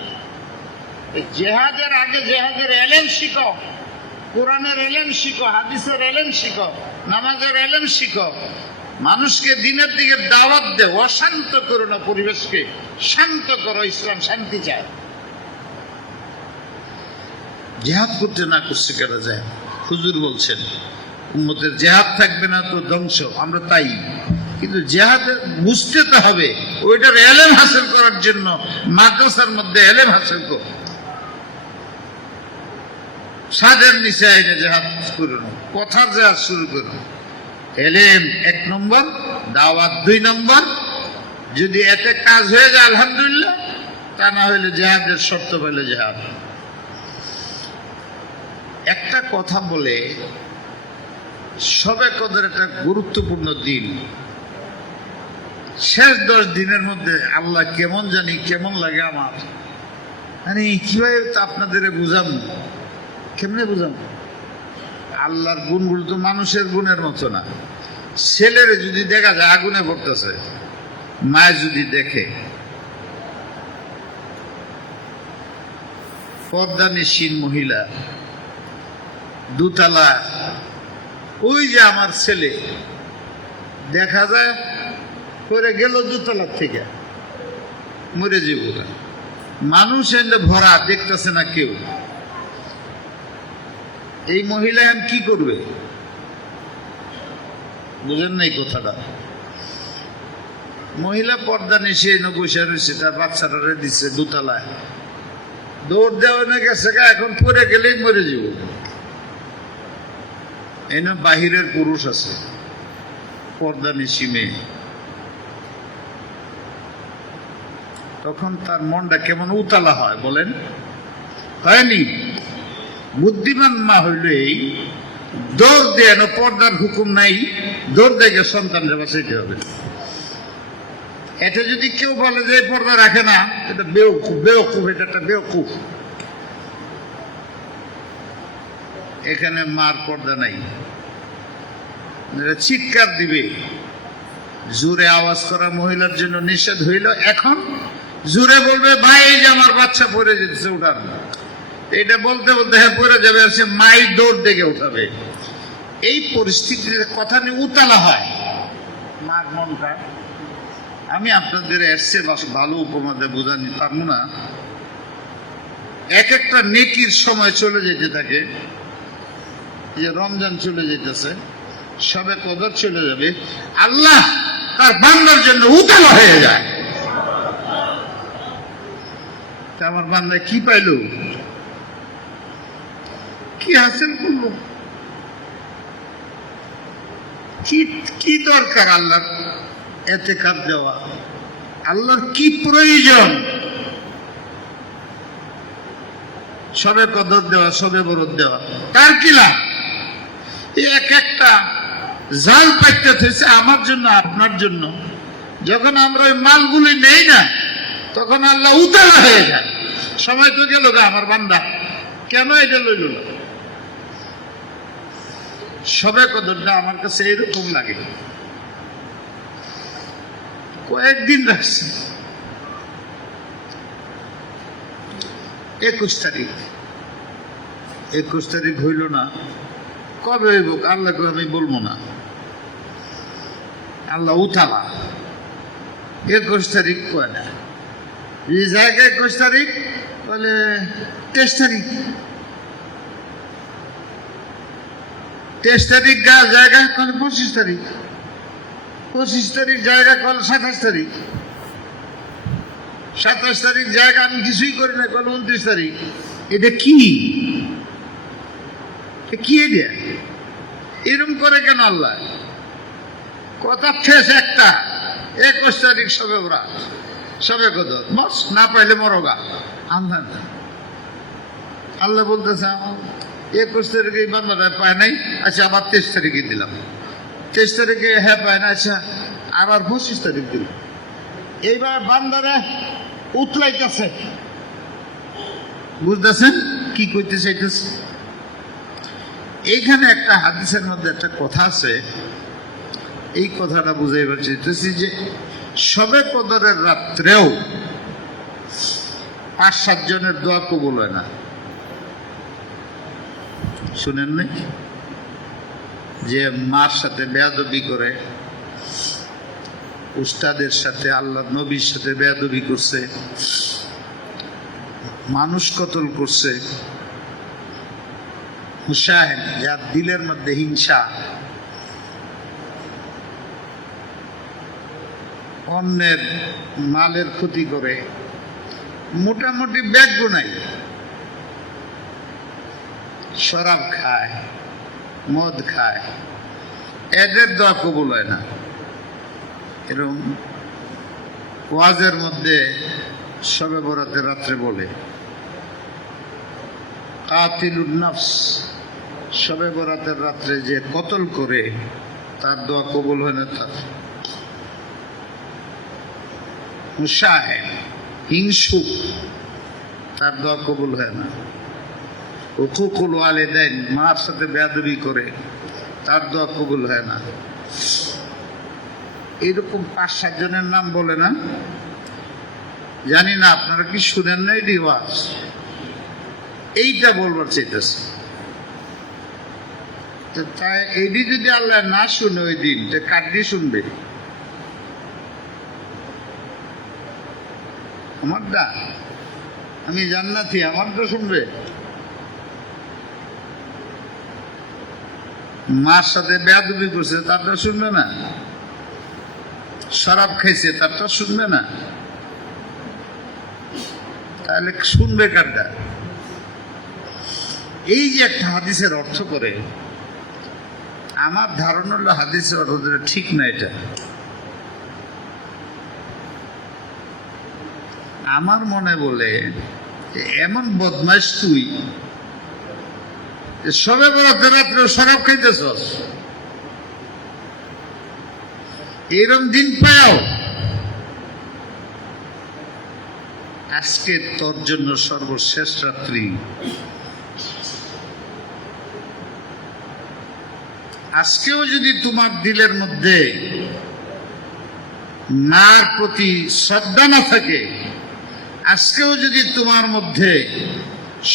জেহাদের আগে জেহাদের এলেম শিখো, কোরআনের এলেম শিখো, হাদিসের এলেম শিখো, নামাজের এলেম শিখো। মানুষকে দিনের দিকে দাওয়াত দেও, অশান্ত করো না, পরিবেশকে শান্ত করো। ইসলাম শান্তি চায়। জেহাদ করতে না করছে কেনা যায়। হুজুর বলছেন উম্মতের জেহাদ থাকবে না তো ধ্বংস, আমরা তাই। কিন্তু জেহাদ বুঝতে তো হবে, ওইটার এলেম হাসিল করার জন্য মাদ্রাসার মধ্যে এলেম হাসিল করো। সাদের নিচে আইনে জেহাদ করুন, কথার জেহাদ শুরু করুন। এলেম 1 নম্বর, দাওয়াত 2 নম্বর। যদি এতে কাজ হয়ে যায় আলহামদুলিল্লাহ, তা না হইলে জেহাদের শর্ত পেলে জেহাদ। একটা কথা বলে, শবে কদর একটা গুরুত্বপূর্ণ দিন। শেষ 10 দিনের মধ্যে আল্লাহ কেমন জানি কেমন লাগে আমার, মানে কিভাবে আপনাদের বুঝাম, কেমনে বুঝাম। আল্লাহর গুণগুলো তো মানুষের গুণের মতো না। ছেলের যদি দেখা যায় আগুনে পড়তেছে, মায় যদি দেখে, পর্দানিসীন মহিলা, দুতলা, ওই যে আমার ছেলে দেখা যায় করে গেল দুতলার থেকে, মরে যাবো। মানুষ এনে ভরা, দেখতেছে না কেউ। এই মহিলা এখন কি করবে? বুঝেন নাই কথাটা? মহিলা পর্দা নিশে বসে রয়েছে, তার বাচ্চাটা দিচ্ছে দুতলায়, দৌড় দেওয়া গেছে, এখন পরে গেলেই মরে যাব। এনে বাহিরের পুরুষ আছে, পর্দা নিশি মেয়ে, তখন তার মনটা কেমন উতালা হয় বলেন, হয়নি? বুদ্ধিমান মা হইল এই দৌড় দেন, পর্দার হুকুম নাই, দৌড় দেখে সন্তানরা বাঁচাইতে হবে। এটা যদি কেউ বলে যে পর্দা রাখে না, এটা বেওকুফ, বেওকুফ, এটা একটা বেওকুফ। এখানে মার পর্দা নাই, চিৎকার দিবে। জোরে আওয়াজ করা মহিলার জন্য নিষেধ হইল। এখন জোরে বলবে, ভাই এই যে আমার বাচ্চা পড়ে যেতেছে, উঠার। এটা বলতে বলতে হ্যাঁ পড়ে যাবে, সে মাই দৌড় দেখে উঠাবে। এই পরিস্থিতিতে কথা নিয়ে উতালা হয় মার মনটা। আমি আপনাদের এসছে ভালো উপমা দিয়ে বোঝাতে পারবো না। এক একটা নেকির সময় চলে যেতে থাকে, যে রমজান চলে যেতেছে, সবে কদর চলে যাবে, আল্লাহ তার বান্দার জন্য উতালা হয়ে যায়। আমার বান্দা কি পাইল, কি হাসিল করলো, কি দরকার আল্লাহর এতে কাজ দেওয়া, আল্লাহর কি প্রয়োজন সবে কদর দেওয়া, সবে বরদ দেওয়া, তার কি লাভ? এক একটা জাল পাইতে হয়েছে আমার জন্য, আপনার জন্য। যখন আমরা ওই মালগুলি নেই না, তখন আল্লাহ উতালা হয়ে যায়। সময় তো গেল গা, আমার বান্দা কেন এটা লইল না? সবে কদরটা আমার কাছে এইরকম লাগে। কয়েকদিন রাখছে, 21 তারিখ, 21 তারিখ হইল না, কবে হইব আল্লাহকে আমি বলবো না। আল্লাহ উতালা 21 তারিখ কয় না, এই জায়গায় 21 তারিখ বলে 23 তারিখ, 23 তারিখ জায়গা কল 25 তারিখ, 25 তারিখ জায়গা কল 27 তারিখ, 27 তারিখ জায়গা আমি কিছুই করি না কল 29 তারিখ। এটা কি? কি এটা? এরকম করে কেন আল্লাহ? কথা ঠেস একটা, 21 তারিখ সবে বরাত, সবে কদর, বস না পাইলে মরগা আন্ধার। আল্লাহ বলতেছে 21 তারিখে এই বান্দাটা পায় নাই, আচ্ছা আবার 23 তারিখে দিলাম, 23 তারিখে হ্যাঁ পায় না, আচ্ছা আবার 25 তারিখ দিলাম। এইবার বান্দারা উতলাইতেছে, বুঝতেছেন কি কইতে চাইতেছে? এইখানে একটা হাদিসের মধ্যে একটা কথা আছে, এই কথাটা বুঝাইবার চাইতেছি যে সবে কদরের রাত্রেও 5-7 জনের দোয়া কবুল হয় না। শুনেন নাই? যে মার সাথে বেয়াদবি করে, উস্তাদের সাথে, আল্লাহ নবীর সাথে বেয়াদবি করছে, মানুষ কতল করছে, মুশাহিদ যার দিলের মধ্যে হিংসা, অন্যের মালের ক্ষতি করে, মোটামুটি ব্যাগ গুনাই, শরাব খায়, মদ খায়, এদের দোয়া কবুল হয় না। এরকম ওয়াজের মধ্যে শবে বরাতের রাত্রে বলে কাতিলুন নফস, শবে বরাতের রাত্রে যে কতল করে তার দোয়া কবুল হয় না। তার মুশাহিদ হিংসুক, তার দোয়া কবুল হয় না। হুকুকুল ওয়ালিদাইন, মার সাথে বেয়াদবি করে, তার দোয়া কবুল হয় না। এইরকম 5-7 জনের নাম বলে না, জানি না আপনারা কি শুনেন নাই রিওয়াজ, এইটা বলবার চাইতেছে। তাই এইটি যদি আল্লাহ না শুনে ওই দিন, কাটলি শুনবে? আমারটা, আমি জান্নাতি, আমারটা শুনবে? মার সাথে বেয়াদবি করছে তারটা শুনবে না? শরাব খাইছে তারটা শুনবে না? তাহলে শুনবে কারটা? এই যে একটা হাদিসের অর্থ করে, আমার ধারণা হলো হাদিসের অর্থটা ঠিক না। এটা আমার মনে বলে এমন বদমাইশ তুই, সবে বরাতের রাত্রে শরাব খাইতেছস, এরম দিন পাও, আজকে তোর জন্য সর্বশেষ রাত্রি। আজকেও যদি তোমার দিলের মধ্যে মার প্রতি শ্রদ্ধা না থাকে, আজকেও যদি তোমার মধ্যে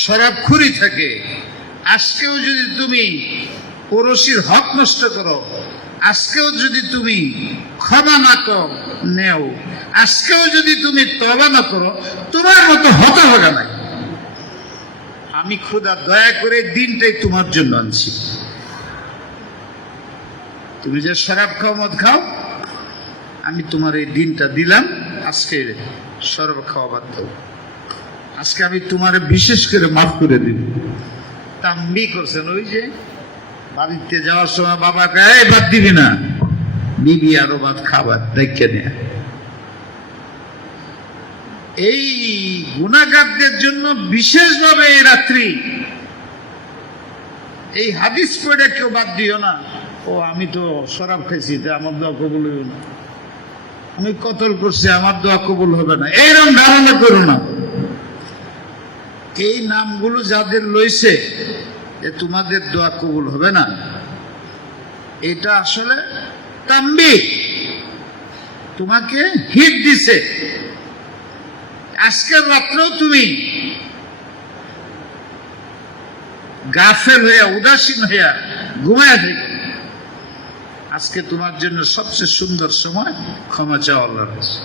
শরাবখুরি থাকে, আজকেও যদি তুমি পড়শির হক নষ্ট করো, আজকেও যদি তুমি ক্ষমা না নেও, আজকেও যদি তুমি তওবা না করো, তোমার মতো হতভাগা নাই। আমি খোদা দয়া করে দিনটাই তোমার জন্য আনছি। তুমি যে শরাব খাও, মদ খাও, আমি তোমার এই দিনটা দিলাম, আজকে শরাব খাওয়া বাদ দাও, আজকে আমি তোমার বিশেষ করে মাফ করে দিব। তাম্বি করছেন, ওই যে বাড়িতে যাওয়ার সময় বাবাকে বাদ দিবি না, বিবি আরো ভাত খাবার দেখে নেয়া। এই গুনাহগারদের জন্য বিশেষভাবে এই রাত্রি, এই হাদিস পড়ে কেউ বাদ দিও না। ও আমি তো শরাব খাইছি, আমার দোয়া কবুল হইব না, আমি কতল করছি, আমার দোয়া কবুল হবে না, এইরকম ধারণা করো না। এই নামগুলো যাদের লইছে যে তোমাদের দোয়া কবুল হবে না, এটা আসলে তাম্বি, তোমাকে হিট দিছে। আজকের রাত্রেও তুমি গাফেল হইয়া, উদাসীন হইয়া ঘুমায় থেকে, আজকে তোমার জন্য সবচেয়ে সুন্দর সময় ক্ষমা চাওয়া আল্লাহর কাছে।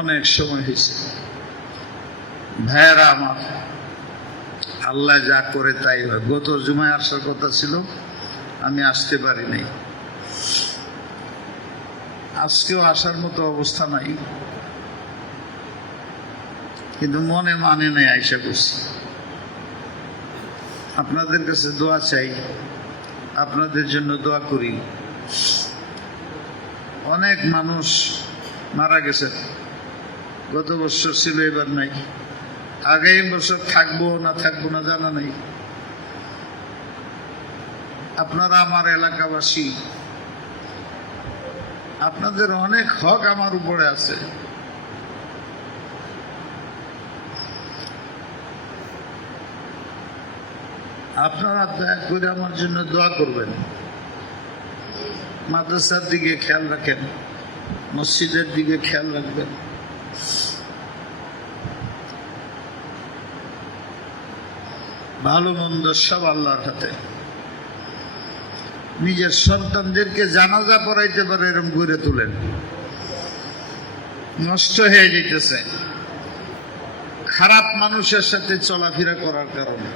অনেক সময় হয়েছে ভাইয়েরা আমার, আল্লাহ যা করে তাই হয়। গত জুমায় আসার কথা ছিল, আমি আসতে পারি নাই। আজকেও আসার মতো অবস্থা নাই, কিন্তু মনে মানে নাই, আশা করছি। আপনাদের কাছে দোয়া চাই, আপনাদের জন্য দোয়া করি। অনেক মানুষ মারা গেছে, গত বছর ছিল, এবার নাই। আগামী বছর থাকবো না থাকবো না জানা নাই। আপনারা আমার এলাকাবাসী, আপনাদের অনেক হক আমার উপরে আছে। আপনারা দয়া করে আমার জন্য দোয়া করবেন। মাদ্রাসার দিকে খেয়াল রাখেন, মসজিদের দিকে খেয়াল রাখবেন। ভালো মন্দ সব আল্লাহর হাতে। নিজের সন্তানদেরকে জানাজা পড়াইতে পারে এরকম গড়ে তোলেন। নষ্ট হয়ে যেতেছে খারাপ মানুষের সাথে চলাফেরা করার কারণে।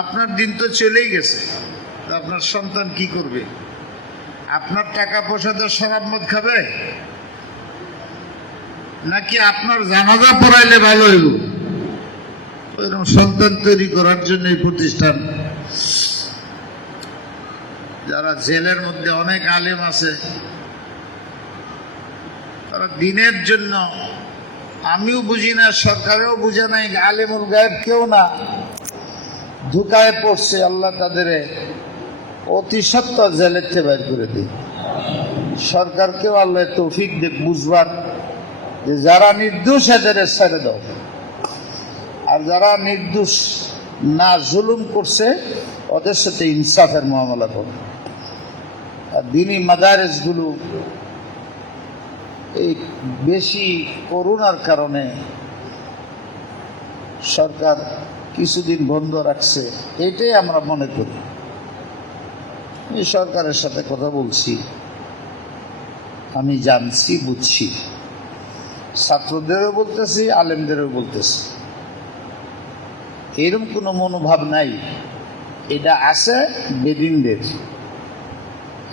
আপনার দিন তো চলেই গেছে, আপনার সন্তান কি করবে? আপনার টাকা পয়সা তো শরাব মদ খাবে, নাকি আপনার জানাজা পড়াইলে ভালো হইল? ওইরকম সন্তান তৈরি করার জন্য এই প্রতিষ্ঠান। যারা জেলের মধ্যে অনেক আলেম আছে, তারা দিনের জন্য, আমিও বুঝি না, সরকারেও বুঝে নাই, আলেমুল গায়েব কেউ না, ধোঁকায় পড়ছে। আল্লাহ তাদের অতি সত্ত্বর জেলের থেকে বের করে দিই। সরকারকেও আল্লাহ তৌফিক দেখ বুঝবার, যে যারা নির্দোষ এদের ছেড়ে দাও, আর যারা নির্দোষ না জুলুম করছে ওদের সাথে ইনসাফের মুআমালা করো। আর দিনী মাদারেসগুলো এই বেশি করোনার কারণে সরকার কিছুদিন বন্ধ রাখছে, এটাই আমরা মনে করি। এই সরকারের সাথে কথা বলছি, আমি জানছি, বুঝছি, ছাত্রদেরও বলতেছি, আলেমদেরও বলতেছি, এরকম কোনো মনোভাব নাই। এটা আছে বেদিনদের।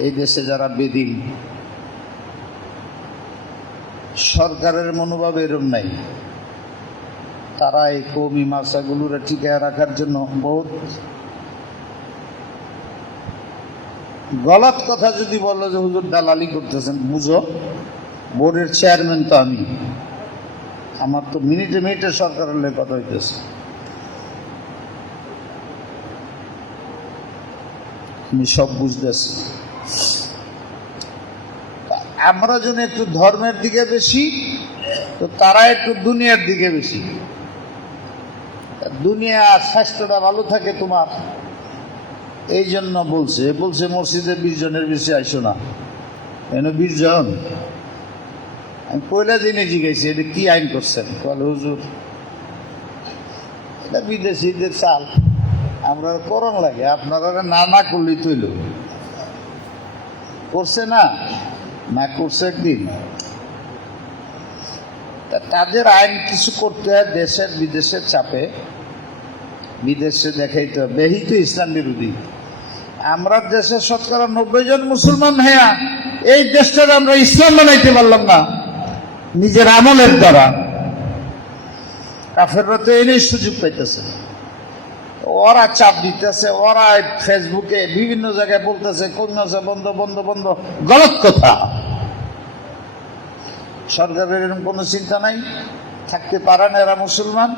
এই দেশে যারা বেদিন, সরকারের মনোভাব এরকম নাই। তারা এই কওমি মাদ্রাসাগুলোর টিকায় রাখার জন্য বহুত গলত কথা যদি বলো যে হুজুর দালালি করতেছেন, বুঝো বোর্ডের চেয়ারম্যান তো আমি, আমার তো মিনিটে মিনিটে সরকারের লেগে কথা হইতেছে। আমি সব বুঝতেছি। আমরা যেন একটু ধর্মের দিকে বেশি, তো তারা একটু দুনিয়ার দিকে বেশি। দুনিয়া স্বাস্থ্যটা ভালো থাকে তোমার, এই জন্য বলছে মসজিদে 20 জনের বেশি আইসো না। কেন 20 জন? আমি পয়লা দিনে জিজ্ঞাসি এটা কি আইন করছেন? বলে হুজুর এটা বিদেশিদের চাল, আমরা করণ লাগে, আপনারা না না করলেই তৈল। করছে না, না করছে একদিন। তাদের আইন কিছু করতে হয় দেশের বিদেশের চাপে, বিদেশে দেখাইতে হবে এই তো ইসলাম বিরোধী। আমরা দেশের শতকরা 90 জন মুসলমান হ্যাঁ, এই দেশটার আমরা ইসলাম বানাইতে পারলাম না নিজের আমলের দ্বারা। কাফেররা তো এই সুযোগ পাইতেছে, ওরা চাপ দিতেছে, ওরা ফেসবুকে বিভিন্ন জায়গায় বলতেছে কন্যাসা বন্ধ বন্ধ বন্ধ, গলত কথা। সরকারের এরকম কোনো চিন্তা নাই, থাকতে পারে না এরা মুসলমান।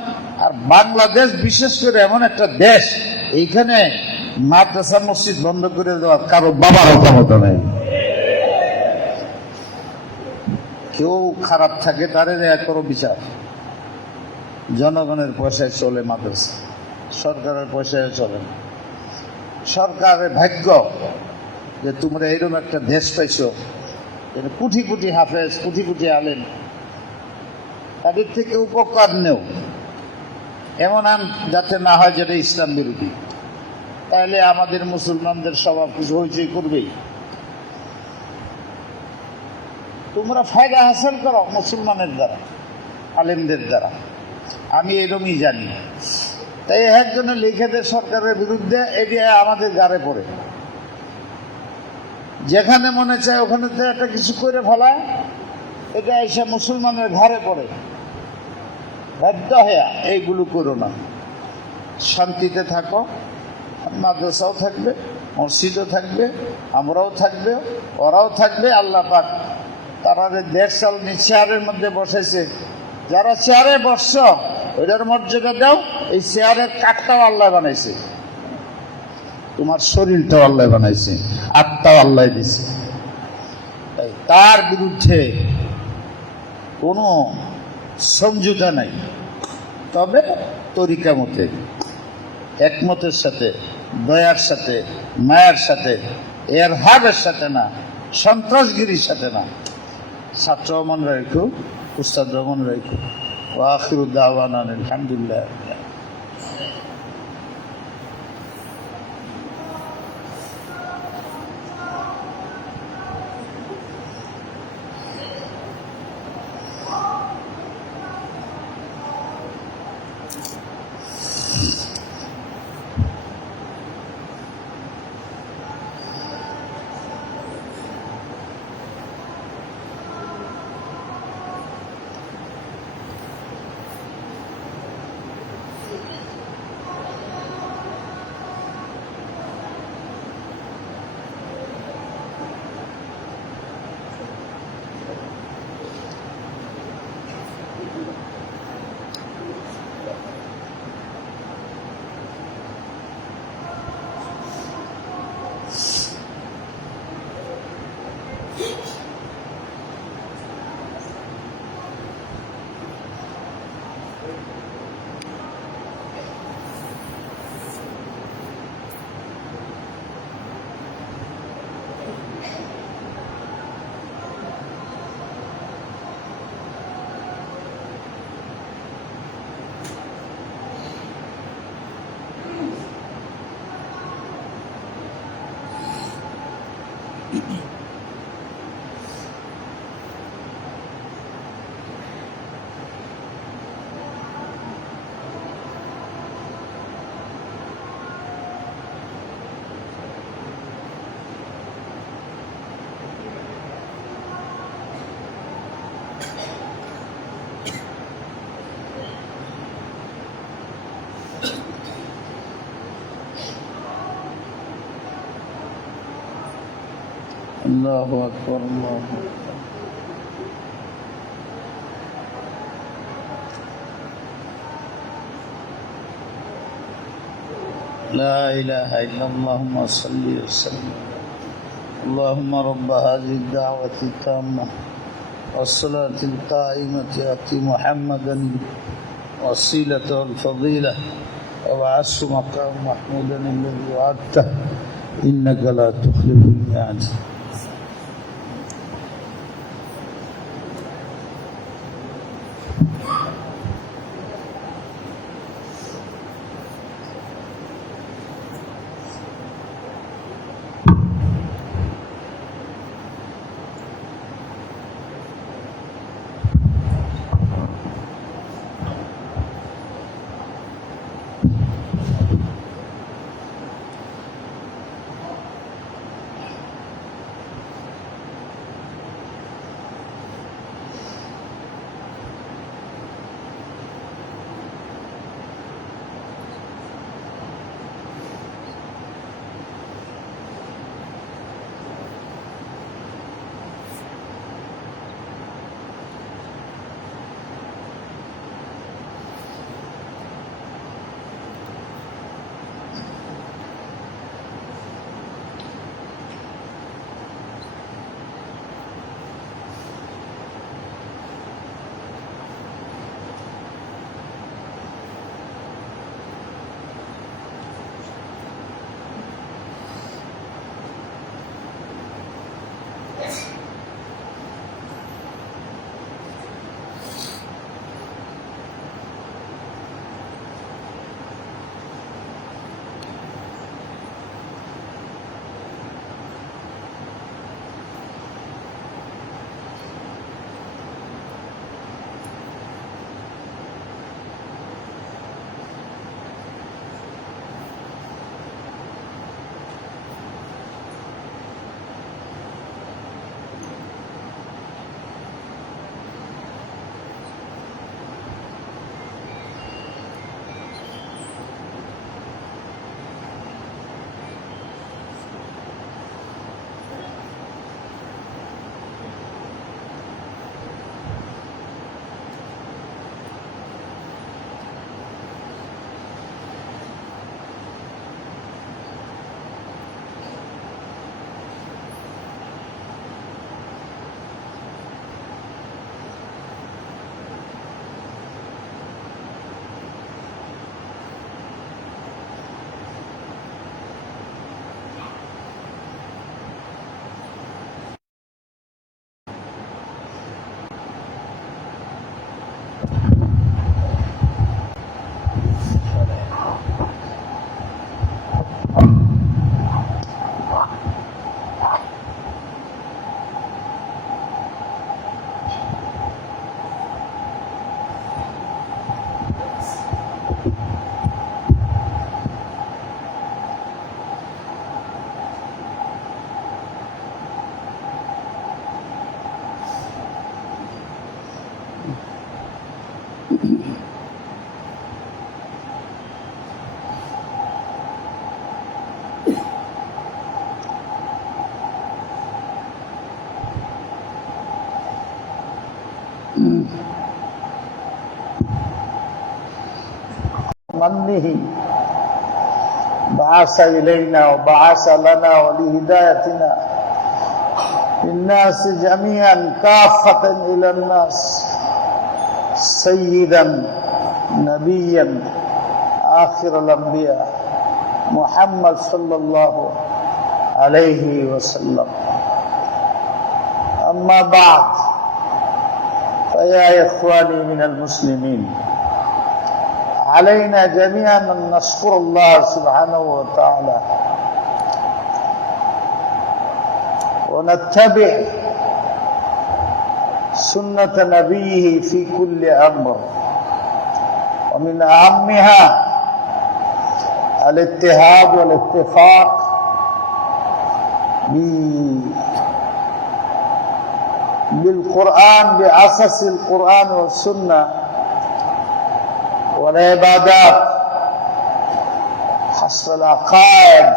আর বাংলাদেশ বিশেষ করে এমন একটা দেশ, এইখানে মাদ্রাসা মসজিদ বন্ধ করে দেওয়ার কারো বাবার ক্ষমতা নেই। কেউ খারাপ থাকে তারে দেয়া করো বিচার। জনগণের পয়সায় চলে মাদ্রাসা, সরকারের পয়সায় চলে না। সরকারের ভাগ্য যে তোমরা এরকম একটা দেশ পাইছো, কোটি কোটি হাফেজ, কোটি কোটি আলেম, তাদের থেকে উপকার নেও, এমন আইন যাতে না হয় যেটা ইসলাম বিরোধী। তাহলে আমাদের মুসলমানদের স্বভাব কিছু হইচই করবেই। তোমরা ফায়দা হাসিল করো মুসলমানের দ্বারা, আলেমদের দ্বারা। আমি এরকমই জানি, তাই একজনে লিখে দেয় সরকারের বিরুদ্ধে, এটি আমাদের গাড়ে পড়ে। যেখানে মনে চায় ওখানে তো একটা কিছু করে ফেলায়, এটা এসে মুসলমানের ঘরে পড়ে। বাধ্য হয়ে এইগুলো করো না, শান্তিতে থাকো। মাদ্রাসাও থাকবে, মসজিদও থাকবে, আমরাও থাকবে, ওরাও থাকবে। আল্লাহ পাক তারা 1.5 সাল চেয়ারের মধ্যে বসেছে, যারা চেয়ারে বসছ ওইটার মর্যাদা দাও। এই চেয়ারের কাঠটাও আল্লাহ বানাইছে, তোমার শরীরটাও আল্লাহ বানাইছে, আত্মাও আল্লাহ দিছে। তার বিরুদ্ধে কোনো সমঝোতা নাই, তবে তরিকা মতে, একমতের সাথে, দয়ার সাথে, মায়ের সাথে, এরহাবের সাথে না, সন্ত্রাসগিরির সাথে না। ছাত্র মন রাখো, উস্তাদ মন রাখো। ওয়া আখিরু দাওয়ানা আলহামদুলিল্লাহ। আল্লাহু আকবার, আল্লাহু আকবার। لا إله إلا الله اللهم صل وسلم. اللهم رب هذه الدعوة التامة والصلاة القائمة آت محمدا وسيلة الفضيلة وبعثه مقام محمودا الذي وعدته إنك لا تخلف الميعاد. منه بعث إلينا وبعث لنا ولهدايتنا للناس جميعا كافة إلى الناس سيدا نبيا آخر الأنبياء محمد صلى الله عليه وسلم. أما بعد فيا إخواني من المسلمين، علينا جميعا أن نشكر الله سبحانه وتعالى ونتبع سنة نبيه في كل أمر، ومن أهمها الاتحاد والاتفاق بالقرآن، بأساس القرآن والسنة والعبادات حسب العقائد.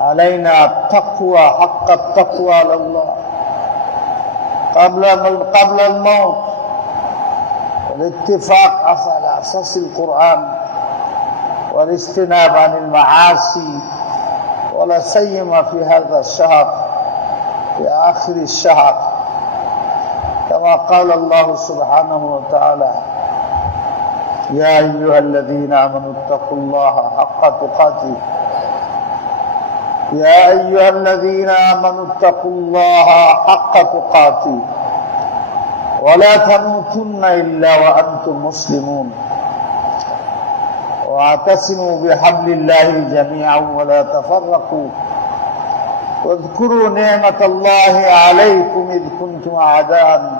علينا التقوى حق التقوى على الله قبل الموت، والاتفاق على أساس القرآن والاجتناب عن المعاصي، ولا سيما في هذا الشهر، في آخر الشهر، كما قال الله سبحانه وتعالى: يا أيها الذين آمنوا اتقوا الله حق تقاته، يا أيها الذين آمنوا اتقوا الله حق تقاته ولا تموتن إلا وأنتم مسلمون، واعتصموا بحبل الله جميعا ولا تفرقوا، واذكروا نعمة الله عليكم إذ كنتم أعداء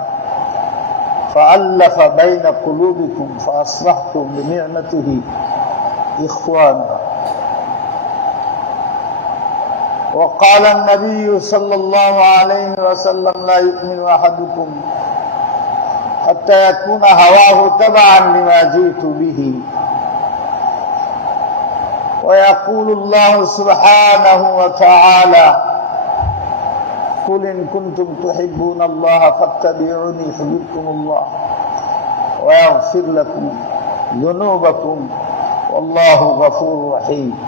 فألف بين قلوبكم فأصبحتم بنعمته إخوانا. وقال النبي صلى الله عليه وسلم: لا يؤمن أحدكم حتى يكون هواه تبعا لما جئت به. ويقول الله سبحانه وتعالى: قل إن كنتم تحبون الله فاتبعوني يحببكم الله ويغفر لكم ذنوبكم والله غفور رحيم.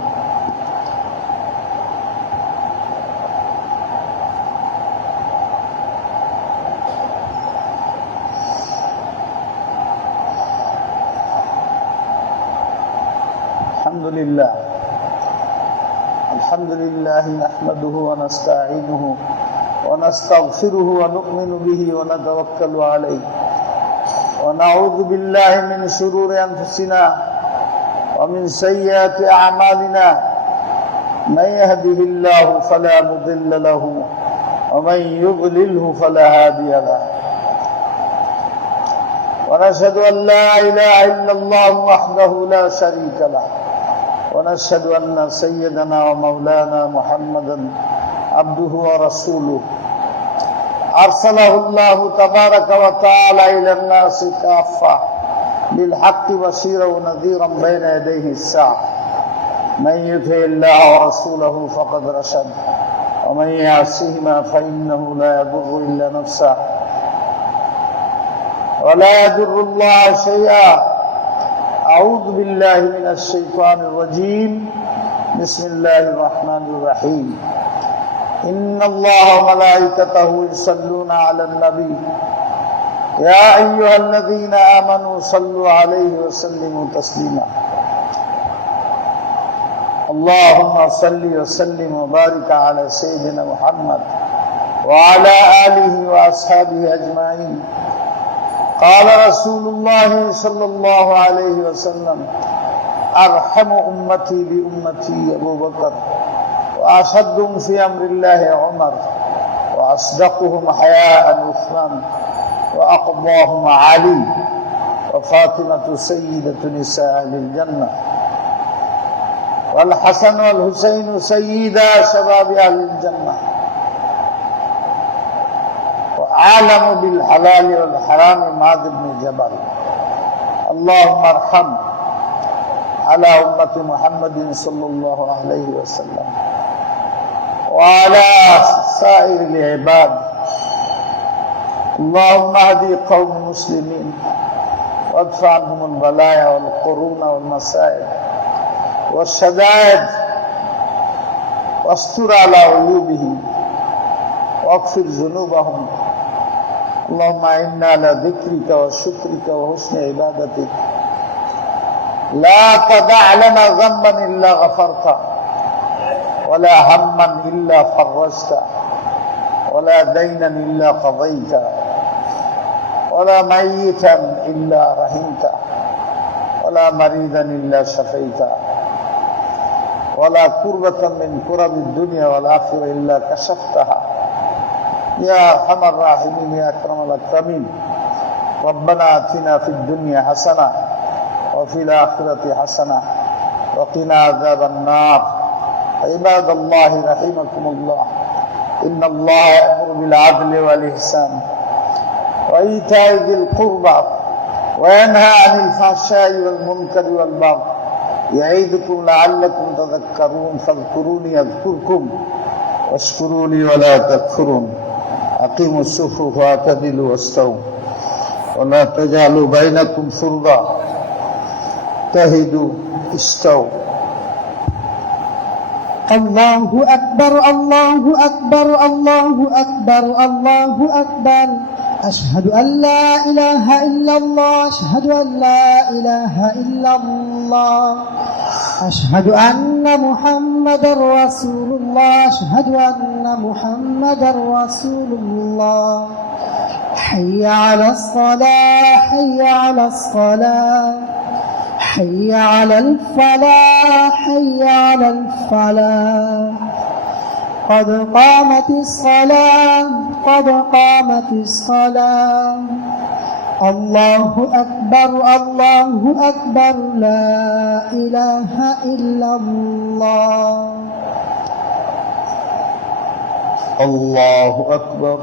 الحمد لله نحمده ونستعينه ونستغفره ونؤمن به ونتوكل عليه، ونعوذ بالله من شرور أنفسنا ومن سيئات أعمالنا، من يهده الله فلا مضل له ومن يضلله فلا هادي له، ونشهد أن لا إله إلا الله وحده لا شريك له، ونشهد أن سيدنا ومولانا محمدا عبده ورسوله أرسله الله تبارك وتعالى إلى الناس كافة بالحق بشيرا ونذيرا بين يديه الساعة. من يطع الله ورسوله فقد رشد، ومن يعصهما فإنه لا يضر إلا نفسه ولا يضر الله شيئا. أعوذ بالله من الشيطان الرجيم. بسم الله الرحمن الرحيم. إن الله وملائكته يصلون على النبي يا أيها الذين آمنوا صلوا عليه وسلموا تسليما. اللهم صل وسلم وبارك على سيدنا محمد وعلى آله وأصحابه أجمعين. قال رسول الله صلى الله عليه وسلم: أرحم أمتي بأمتي أبو بكر، وأشدهم في أمر الله عمر، وأصدقهم حياء عثمان، وأقضاهم علي، وفاطمة سيدة نساء أهل الجنة، والحسن والحسين سيدا شباب أهل الجنة، عالم بالحلال والحرام معاذ بن جبل اللهم ارحم على أمة محمد صلى الله عليه وسلم وعلى سائر العباد اللهم اهد قوم المسلمين وادفع عنهم البلايا والقرون والمصائب والشدائد واستر على عيوبهم واغفر ذنوبهم اللهم إنا على ذكرك وشكرك وحسن عبادتك لا تدع لنا ذنبا إلا غفرته ولا هما إلا فرجته ولا دينا إلا قضيته ولا ميتا إلا رحمته ولا مريضا إلا شفيته ولا كربة من كرب الدنيا والآخرة إلا كشفتها يا أرحم الراحمين يا أكرم الأكرمين ربنا آتنا في الدنيا حسنة وفي الآخرة حسنة وقنا عذاب النار عباد الله رحمكم الله إن الله يأمر بالعدل والإحسان وإيتاء ذي القربى وينهى عن الفحشاء والمنكر والبغي يعظكم لعلكم تذكرون فاذكروني أذكركم واشكروا لي ولا تكفرون أقيموا الصفوف واعتدلوا واستووا ولا تجعلوا بينكم فرضا تهدوا استووا الله أكبر الله أكبر الله أكبر الله أكبر أشهد أن لا إله إلا الله أشهد أن لا إله إلا الله أشهد أن محمدا رسول الله أشهد أن محمدا رسول الله حي على الصلاة حي على الصلاة حي على الفلاح حي على الفلاح قد قامت الصلاة قد قامت الصلاة الله أكبر الله أكبر لا إله إلا الله الله أكبر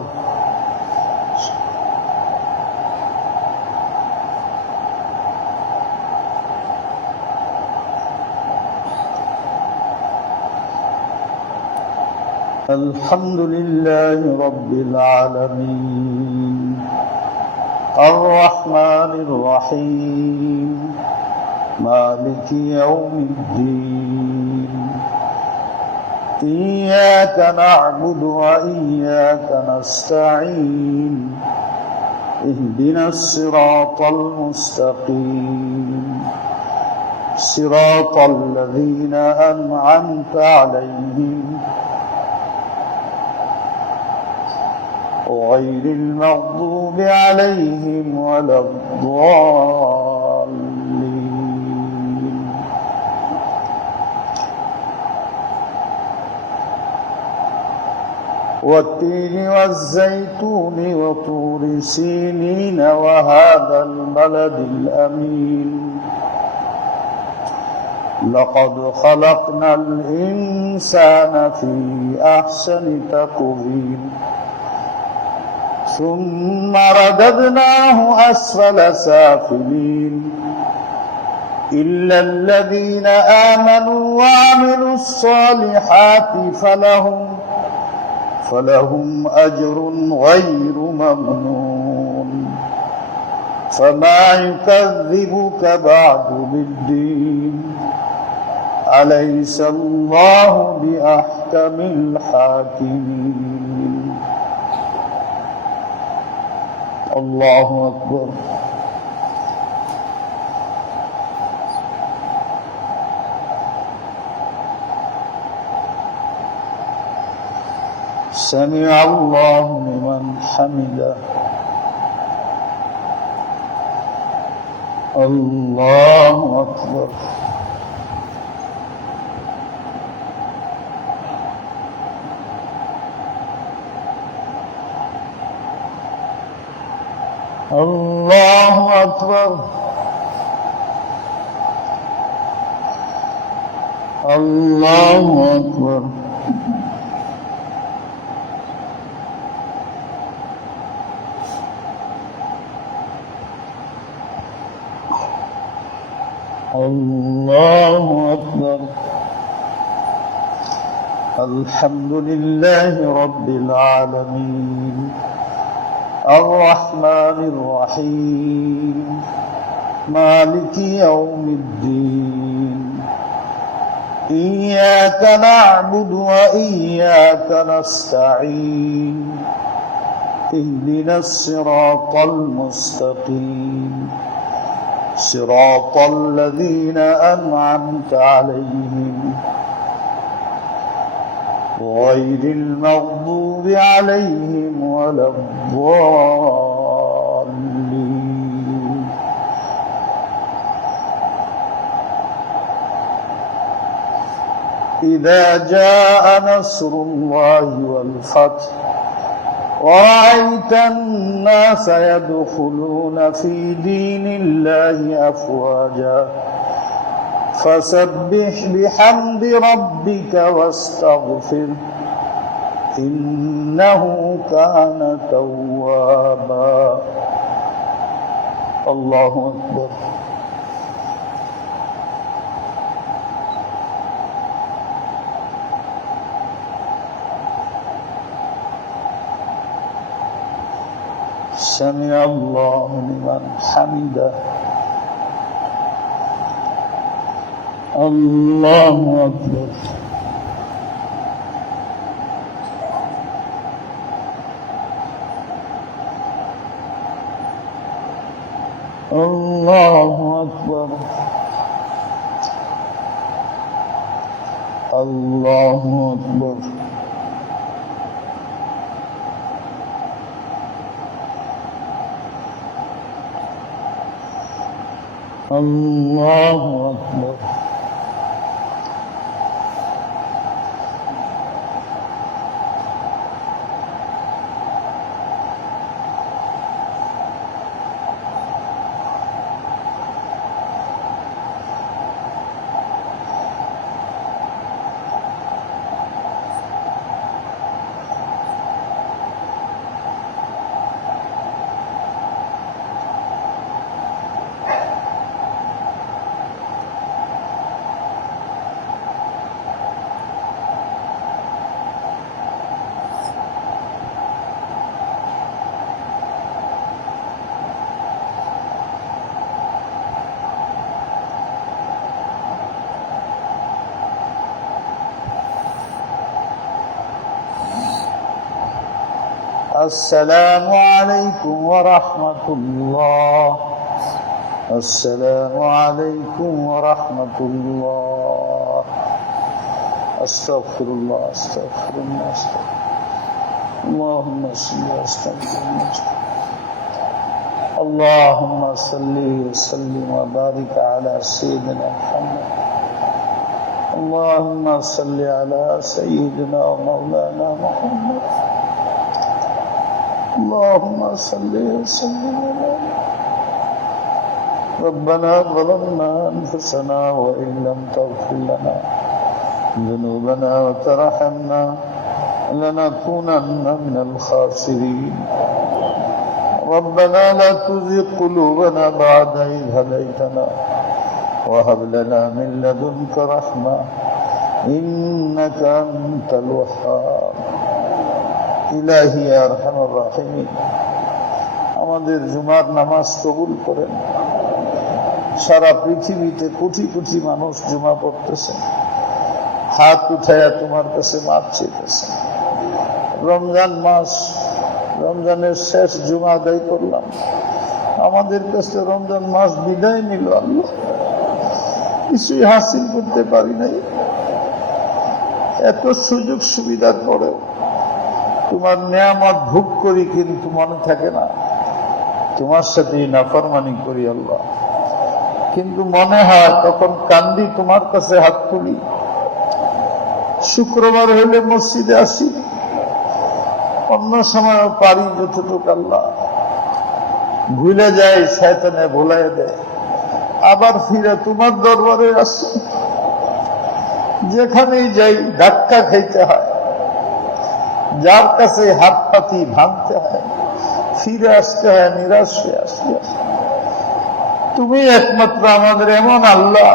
الحمد لله رب العالمين الرحمن الرحيم مالك يوم الدين إياك نعبد وإياك نستعين اهدنا الصراط المستقيم صراط الذين أنعمت عليهم غير المغضوب عليهم ولا الضالين والتين والزيتون وطور سينين وهذا البلد الأمين لقد خلقنا الإنسان في أحسن تقويم ثم رددناه أسفل سافلين إلا الذين آمنوا وعملوا الصالحات فلهم أجر غير ممنون فما يكذبك بعد بالدين أليس الله بأحكم الحاكمين الله أكبر سمع الله لمن حمده الله أكبر الله أكبر الله أكبر الله أكبر. الحمد لله رب العالمين الرحمن الرحيم مالك يوم الدين إياك نعبد وإياك نستعين اهدنا الصراط المستقيم صراط الذين أنعمت عليهم غير المغضوب عليهم ولا الضالين. إذا جاء نصر الله والفتح ورأيت الناس يدخلون في دين الله أفواجا فسبح بحمد ربك واستغفره إنه كان توابا. الله أكبر. سمع الله لمن حمده. الله أكبر. الله أكبر. الله أكبر. الله أكبر. السلام عليكم ورحمة الله. السلام عليكم ورحمة الله. أستغفر الله أستغفر الله أستغفر اللهم صل وسلم. اللهم صل وسلم وبارك على سيدنا محمد. اللهم صل على سيدنا ومولانا محمد. اللهم صل وسلم على ربنا ظلمنا أنفسنا وإن لم تغفر لنا ذنوبنا وترحمنا لنكونن من الخاسرين. ربنا لا تزغ قلوبنا بعد إذ هديتنا وهب لنا من لدنك رحمة إنك أنت الوهاب. ইলাহি ইয়া আরহামার রাহিমিন, আমাদের জুমার নামাজ কবুল করেন। সারা পৃথিবীতে কোটি কোটি মানুষ জুমা পড়তেছেন, হাত উঠায়া তোমার কাছে মাপ চেয়েছেন। রমজান মাস, রমজানের শেষ জুমা আদায় করলাম, আমাদের কাছে রমজান মাস বিদায় নিল। আল্লাহ, কিছুই হাসিল করতে পারি নাই। এত সুযোগ সুবিধার পরেও তোমার নিয়ামত ভোগ করি, কিন্তু মনে থাকে না তোমার সাথে নাফরমানি করি আল্লাহ। কিন্তু মনে হয় তখন কান্দি, তোমার কাছে হাত তুলি। শুক্রবার হলে মসজিদে আসি, অন্য সময় পারি যতটুকু। আল্লাহ, ভুলে যায়, শয়তানে ভুলাই দেয়। আবার ফিরে তোমার দরবারে আসি, যেখানেই যাই ধাক্কা খাইতে হয়, যার কাছে হাত পাতি ভাঙতে হয়, ফিরে আসতে হয় নিরাশ হয়ে আসতে। তুমি একমাত্র আমাদের এমন আল্লাহ,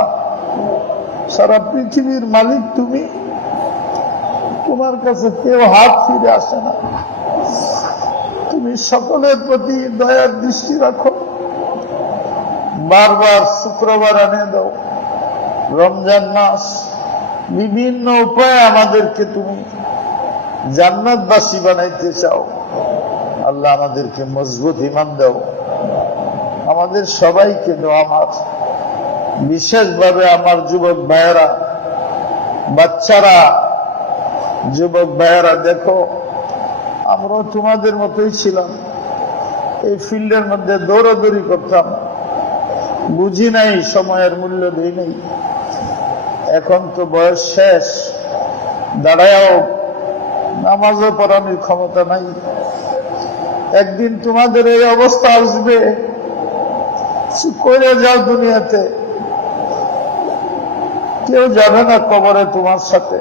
সারা পৃথিবীর মালিক তুমি, তোমার কাছে কেউ হাত ফিরে আসে না। তুমি সকলের প্রতি দয়ার দৃষ্টি রাখো। বারবার শুক্রবার এনে দাও। রমজান মাস বিভিন্ন উপায়ে আমাদেরকে তুমি জান্নাতবাসী বানাইতে চাও। আল্লাহ আমাদেরকে মজবুত ঈমান দাও। আমাদের সবাইকে দাও। আমার বিশেষভাবে আমার যুবক ভাইয়েরা, বাচ্চারা, যুবক ভাইয়েরা, দেখো আমরাও তোমাদের মতোই ছিলাম। এই ফিল্ডের মধ্যে দৌড়াদৌড়ি করতাম, বুঝি নাই, সময়ের মূল্য দিই নাই। এখন তো বয়স শেষ, দাঁড়ায়ও নামাজও পড়ানোর ক্ষমতা নাই। একদিন তোমাদের এই অবস্থা আসবে, করে যাও দুনিয়াতে, কেউ যাবে না কবরে তোমার সাথে।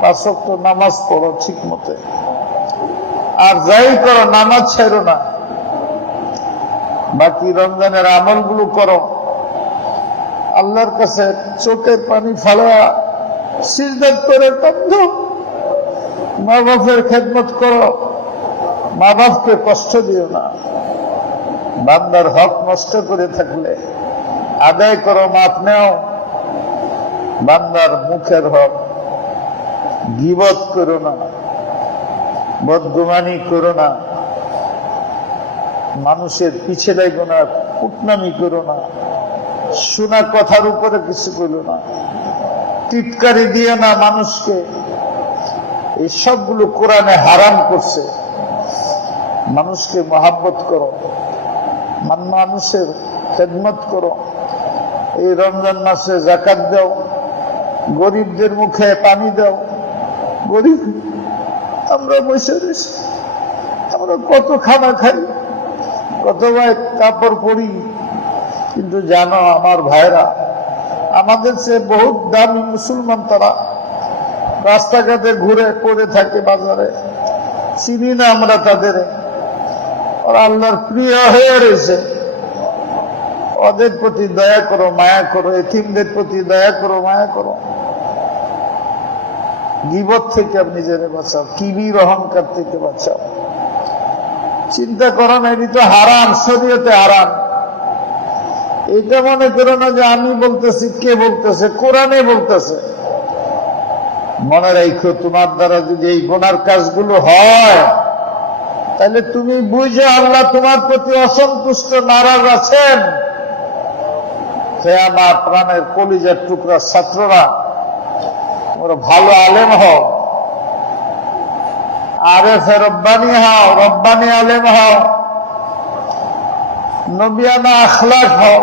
5 ওয়াক্ত নামাজ পড়ো ঠিক মতে, আর যাই করো নামাজ ছেড়ো না। বাকি রমজানের আমলগুলো করো। আল্লাহর কাছে চোখের পানি ফালা, সিজদাত করে কাঁদো। মা বাপের খেদমত করো, মা বাপকে কষ্ট দিও না। বান্দার হক নষ্ট করে থাকলে আদায় করো, মাপ নেও। বান্দার মুখের হক গীবত করো না, বদগুমানি করো না, মানুষের পিছে লাগো না, কুটনামি করো না, শোনা কথার উপরে কিছু করো না, টিটকারি দিও না মানুষকে। এই সবগুলো কোরআনে হারাম করছে। মানুষকে মহাব্বত করো, মানুষের খেদমত করো। এই রমজান মাসে যাকাত দাও, গরিবদের মুখে পানি দাও। গরিব আমরা বসে রয়েছি, আমরা কত খানা খাই, কত ভাই কাপড় পরি, কিন্তু জানো আমার ভাইরা, আমাদের চেয়ে বহুত দামি মুসলমান তারা রাস্তাঘাটে ঘুরে পড়ে থাকে, বাজারে চিনি না আমরা তাদের। ওরা আল্লাহর প্রিয় হয়ে রয়েছে। ওদের প্রতি দয়া করো, মায়া করো। এতিমদের প্রতি দয়া করো, মায়া করো। গীবত থেকে নিজেরে বাঁচাও, কিবির অহংকার থেকে বাঁচাও। চিন্তা করো না, এটি তো হারাম, শরীয়তে হারাম। এটা মনে করো না যে আমি বলতেছি, কে বলতেছে? কোরআনে বলতেছে। মনে রাখো, তোমার দ্বারা যদি এই গুনার কাজগুলো হয়, তাহলে তুমি বুঝো আল্লাহ তোমার প্রতি অসন্তুষ্ট, নারাজ আছেন। হে আমার প্রাণের কলিজার টুকরা ছাত্ররা, তোমরা ভালো আলেম হও, আরেফে রব্বানি হও, রব্বানি আলেম হও, নবিয়ানা আখলাক হও।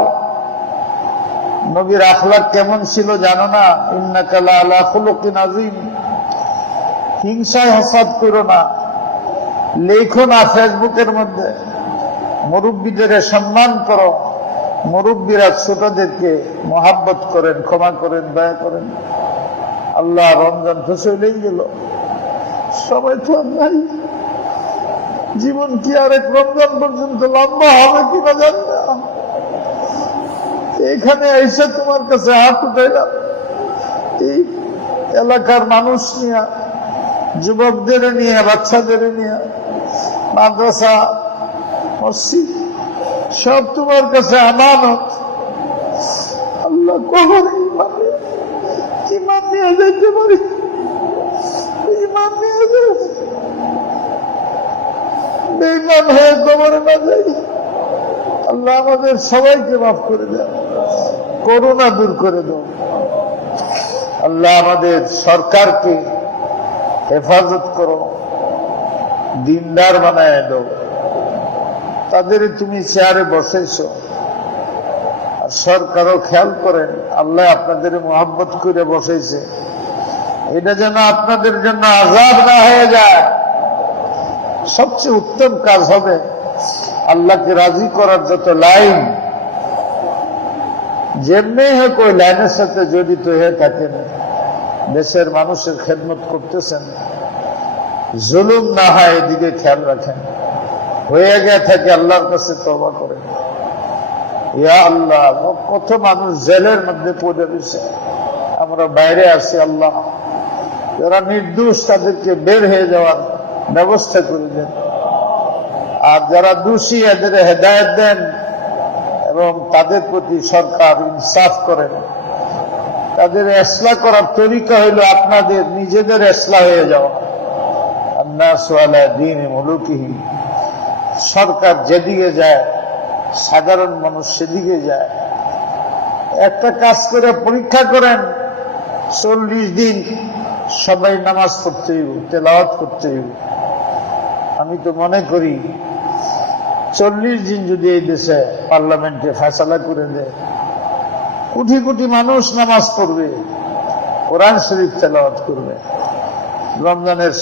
নবীর আখলাক কেমন ছিল জানো না? ইন্নাকা লাআলা খুলুকিন আযীম। হিংসায় হাসাদ করো না, লেখো না ফেসবুকের মধ্যে। মুরব্বীদের সম্মান করো, মুরব্বীরা ছোটদেরকে মহাব্বত করেন, ক্ষমা করেন, দয়া করেন। আল্লাহ রমজান তো চলেই গেল, সবাই তো আর নাই। জীবন কি আরেক রমজান পর্যন্ত লম্বা হবে কিনা জানি না। এখানে এসে তোমার কাছে হাত উঠাইলাম, এই এলাকার মানুষ নিয়ে, যুবকদের নিয়ে, বাচ্চাদের নিয়ে, মাদ্রাসা, মসজিদ সব তোমার কাছে আমানত। আল্লাহ কখন ইমান নিয়ে যেতে পারি, ইমান নিয়ে যাই, বেঈমান হয়ে কবরে না যাই। আল্লাহ আমাদের সবাইকে মাফ করে দেয়, করুণা দূর করে দাও। আল্লাহ আমাদের সরকারকে হেফাজত করো, দিনদার বানায় দাও। তাদের তুমি চেয়ারে বসেছ, আর সরকারও খেয়াল করেন আল্লাহ আপনাদের মোহাব্বত করে বসেছে। এটা যেন আপনাদের জন্য আযাব না হয়ে যায়। সবচেয়ে উত্তম কাজ হবে আল্লাহকে রাজি করার যত লাইন, যেমনি হোক ওই লাইনের সাথে জড়িত হয়ে থাকেন। দেশের মানুষের খেদমত করতেছেন, জুলুম না হয় এদিকে খেয়াল রাখেন। হয়ে গিয়ে থাকে আল্লাহর কাছে তওবা করেন। ইয়া আল্লাহ, কত মানুষ জেলের মধ্যে পড়ে রয়েছে, আমরা বাইরে আছি আল্লাহ, যারা নির্দোষ তাদেরকে বের হয়ে যাওয়ার ব্যবস্থা করে দেন, আর যারা দোষী এদের হেদায়েত দেন এবং তাদের প্রতি সরকার ইনসাফ করেন। তাদের ইসলাহ করার তরিকা হইল আপনাদের নিজেদের ইসলাহ হয়ে যাওয়া। আন্নাসু আলা দীনি মুলুকিহি, সরকার যেদিকে যায় সাধারণ মানুষ সেদিকে যায়। একটা কাজ করে পরীক্ষা করেন, 40 দিন সবাই নামাজ পড়তে হইব, তেলাওয়াত করতে হইব। আমি তো মনে করি 40 দিন যদি এই দেশে পার্লামেন্টে ফয়সালা করে দেয়, কোটি কোটি মানুষ নামাজ পড়বে, কোরআন শরীফ তেলাওয়াত করবে। রমজানের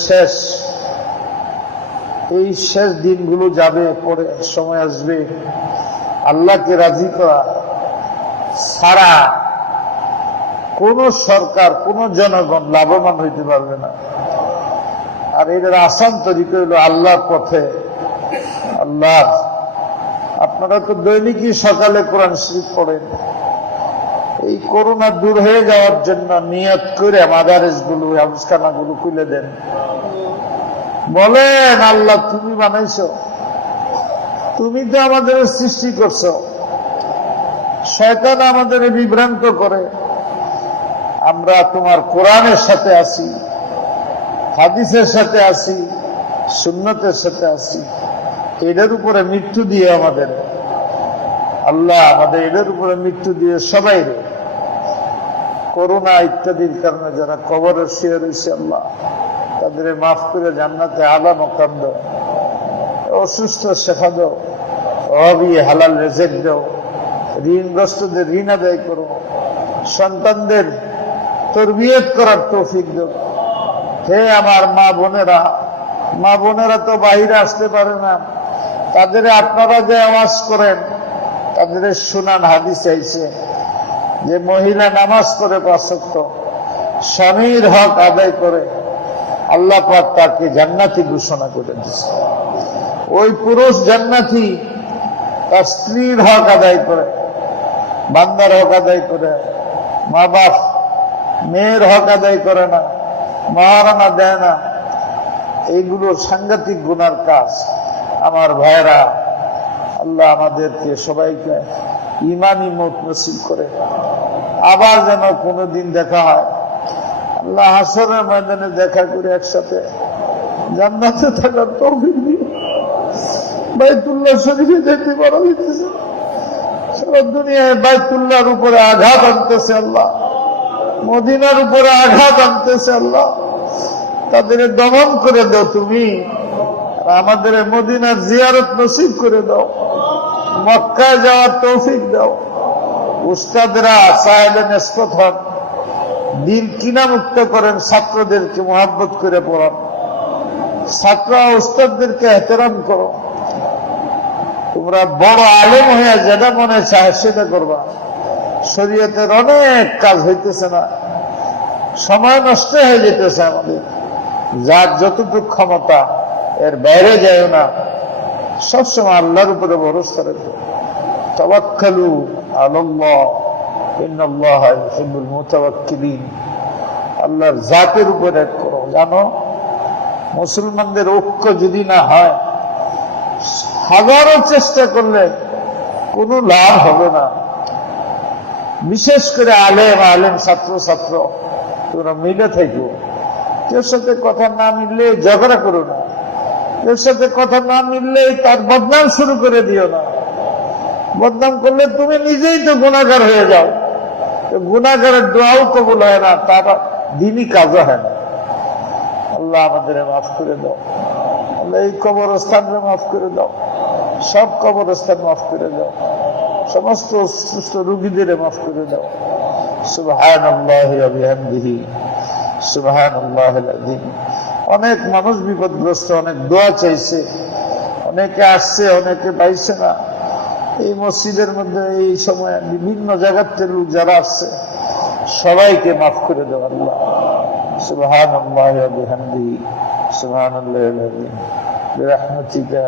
এই শেষ দিনগুলো যাবে, পরে সময় আসবে আল্লাহকে রাজি করা ছাড়া কোন সরকার, কোন জনগণ লাভবান হইতে পারবে না। আর এদের আসান তরিকা হইল আল্লাহর পথে। আল্লাহ, আপনারা তো দৈনিকই সকালে কোরআন শরীফ পড়েন, এই করোনা দূর হয়ে যাওয়ার জন্য নিয়ত করে মাদারেস গুলো, হাফিজখানা গুলো খুলে দেন। বলেন আল্লাহ, তুমি বানাইছো, তুমি তো আমাদের সৃষ্টি করছো, শয়তান আমাদের বিভ্রান্ত করে। আমরা তোমার কোরআনের সাথে আছি, হাদিসের সাথে আছি, সুন্নতের সাথে আছি। এটার উপরে মৃত্যু দিয়ে আমাদের আল্লাহ, আমাদের এটার উপরে মৃত্যু দিয়ে সবাই করোনা ইত্যাদির কারণে যারা কবরে শুয়ে রয়েছে আল্লাহ, তাদের মাফ করে জান্নাতে আলা মকাম দাও, অসুস্থ শেফা দাও, অভাবী হালাল রেজেক দাও, ঋণগ্রস্তদের ঋণ আদায় করো, সন্তানদের তরবিয়ত করার তৌফিক দাও। হে আমার মা বোনেরা তো বাহিরে আসতে পারে না, তাদের আপনারা যে আওয়াজ করেন, তাদের শুনান। হাদিস চাইছে যে মহিলা নামাজ পড়ে 5 ওয়াক্ত, স্বামীর হক আদায় করে, আল্লাহ পাক তাকে জান্নাতি ঘোষণা করে দিয়েছে। ওই পুরুষ জান্নাতি তার স্ত্রীর হক আদায় করে, বান্দার হক আদায় করে, মা বাপ মেয়ের হক আদায় করে না, মহারানা দেয় না। এইগুলো সাংঘাতিক গুনার কাজ। আমার ভাইরা, আল্লাহ আমাদেরকে সবাইকে ইমানি মত নসিব করে, আবার যেন কোনোদিন দেখা হয়, আল্লাহ হাসরের ময়দানে দেখা করে একসাথে জান্নাতে থাকার তৌফিক দিও। বাইতুল্লাহ শরীফে যেতে বড় হইতেছে, সারা দুনিয়ায় বাইতুল্লাহর উপরে আঘাত আনতেছে আল্লাহ, মদিনার উপরে আঘাত আনতেছে আল্লাহ, তাদের দমন করে দাও তুমি। আমাদের মদিনার জিয়ারত নসিব করে দাও, মক্কায় যাওয়ার তৌফিক দাও। উস্তাদরা সাহেবে নিসবত হন, দিল কিনা মুক্ত করেন, ছাত্রদেরকে মোহাব্বত করে পড়ান, ছাত্র উস্তাদদেরকে এহতেরাম করো। তোমরা বড় আলেম হয়ে যেটা মনে চায় সেটা করবা। শরীয়তের অনেক কাজ হইতেছে না, সময় নষ্ট হয়ে যেতেছে আমাদের। যার যতটুকু ক্ষমতা এর বাইরে যায় না, সবসময় আল্লাহর উপরে ভরসা রেখো। তাওয়াক্কালু আলাল্লাহ, ইন্নাল্লাহা ইউহিব্বুল মুতাওয়াক্কিলিন। আল্লাহর জাতের উপরে করো। জানো, মুসলমানদের ঐক্য যদি না হয়, হাজারো চেষ্টা করলে কোনো লাভ হবে না। বিশেষ করে আলেম ছাত্র তোমরা মিলে থাকো। কেউ সাথে কথা না মিললে ঝগড়া করো না, কেউ সাথে কথা না মিললে তার বদনাম শুরু করে দিও না। বদনাম করলে তুমি নিজেই তো গুনাহগার হয়ে যাও। গুনাহগারের দোয়াও কবুল হয় না, তার দিনই কাজও হয় না। আল্লাহ আমাদের মাফ করে দাও। আল্লাহ এই কবরস্থানকে মাফ করে দাও, সব কবরস্থান মাফ করে দাও, সমস্ত সুস্থ রোগীদের মাফ করে দাও। সুবহানাল্লাহি ওয়া বিহামদিহি সুবহানাল্লাহিল আযীম। অনেক মানুষ বিপদগ্রস্ত, অনেক দোয়া চাইছে, অনেকে আসছে, অনেকে পাইছে না। এই মসজিদের মধ্যে এই সময় বিভিন্ন জায়গার থেকে লোক যারা আসছে, সবাইকে মাফ করে দাও আল্লাহ। সুবহানাল্লাহি ওয়া বিহামদিহি সুবহানাল্লাহিল আযীম বিরহমাতিকা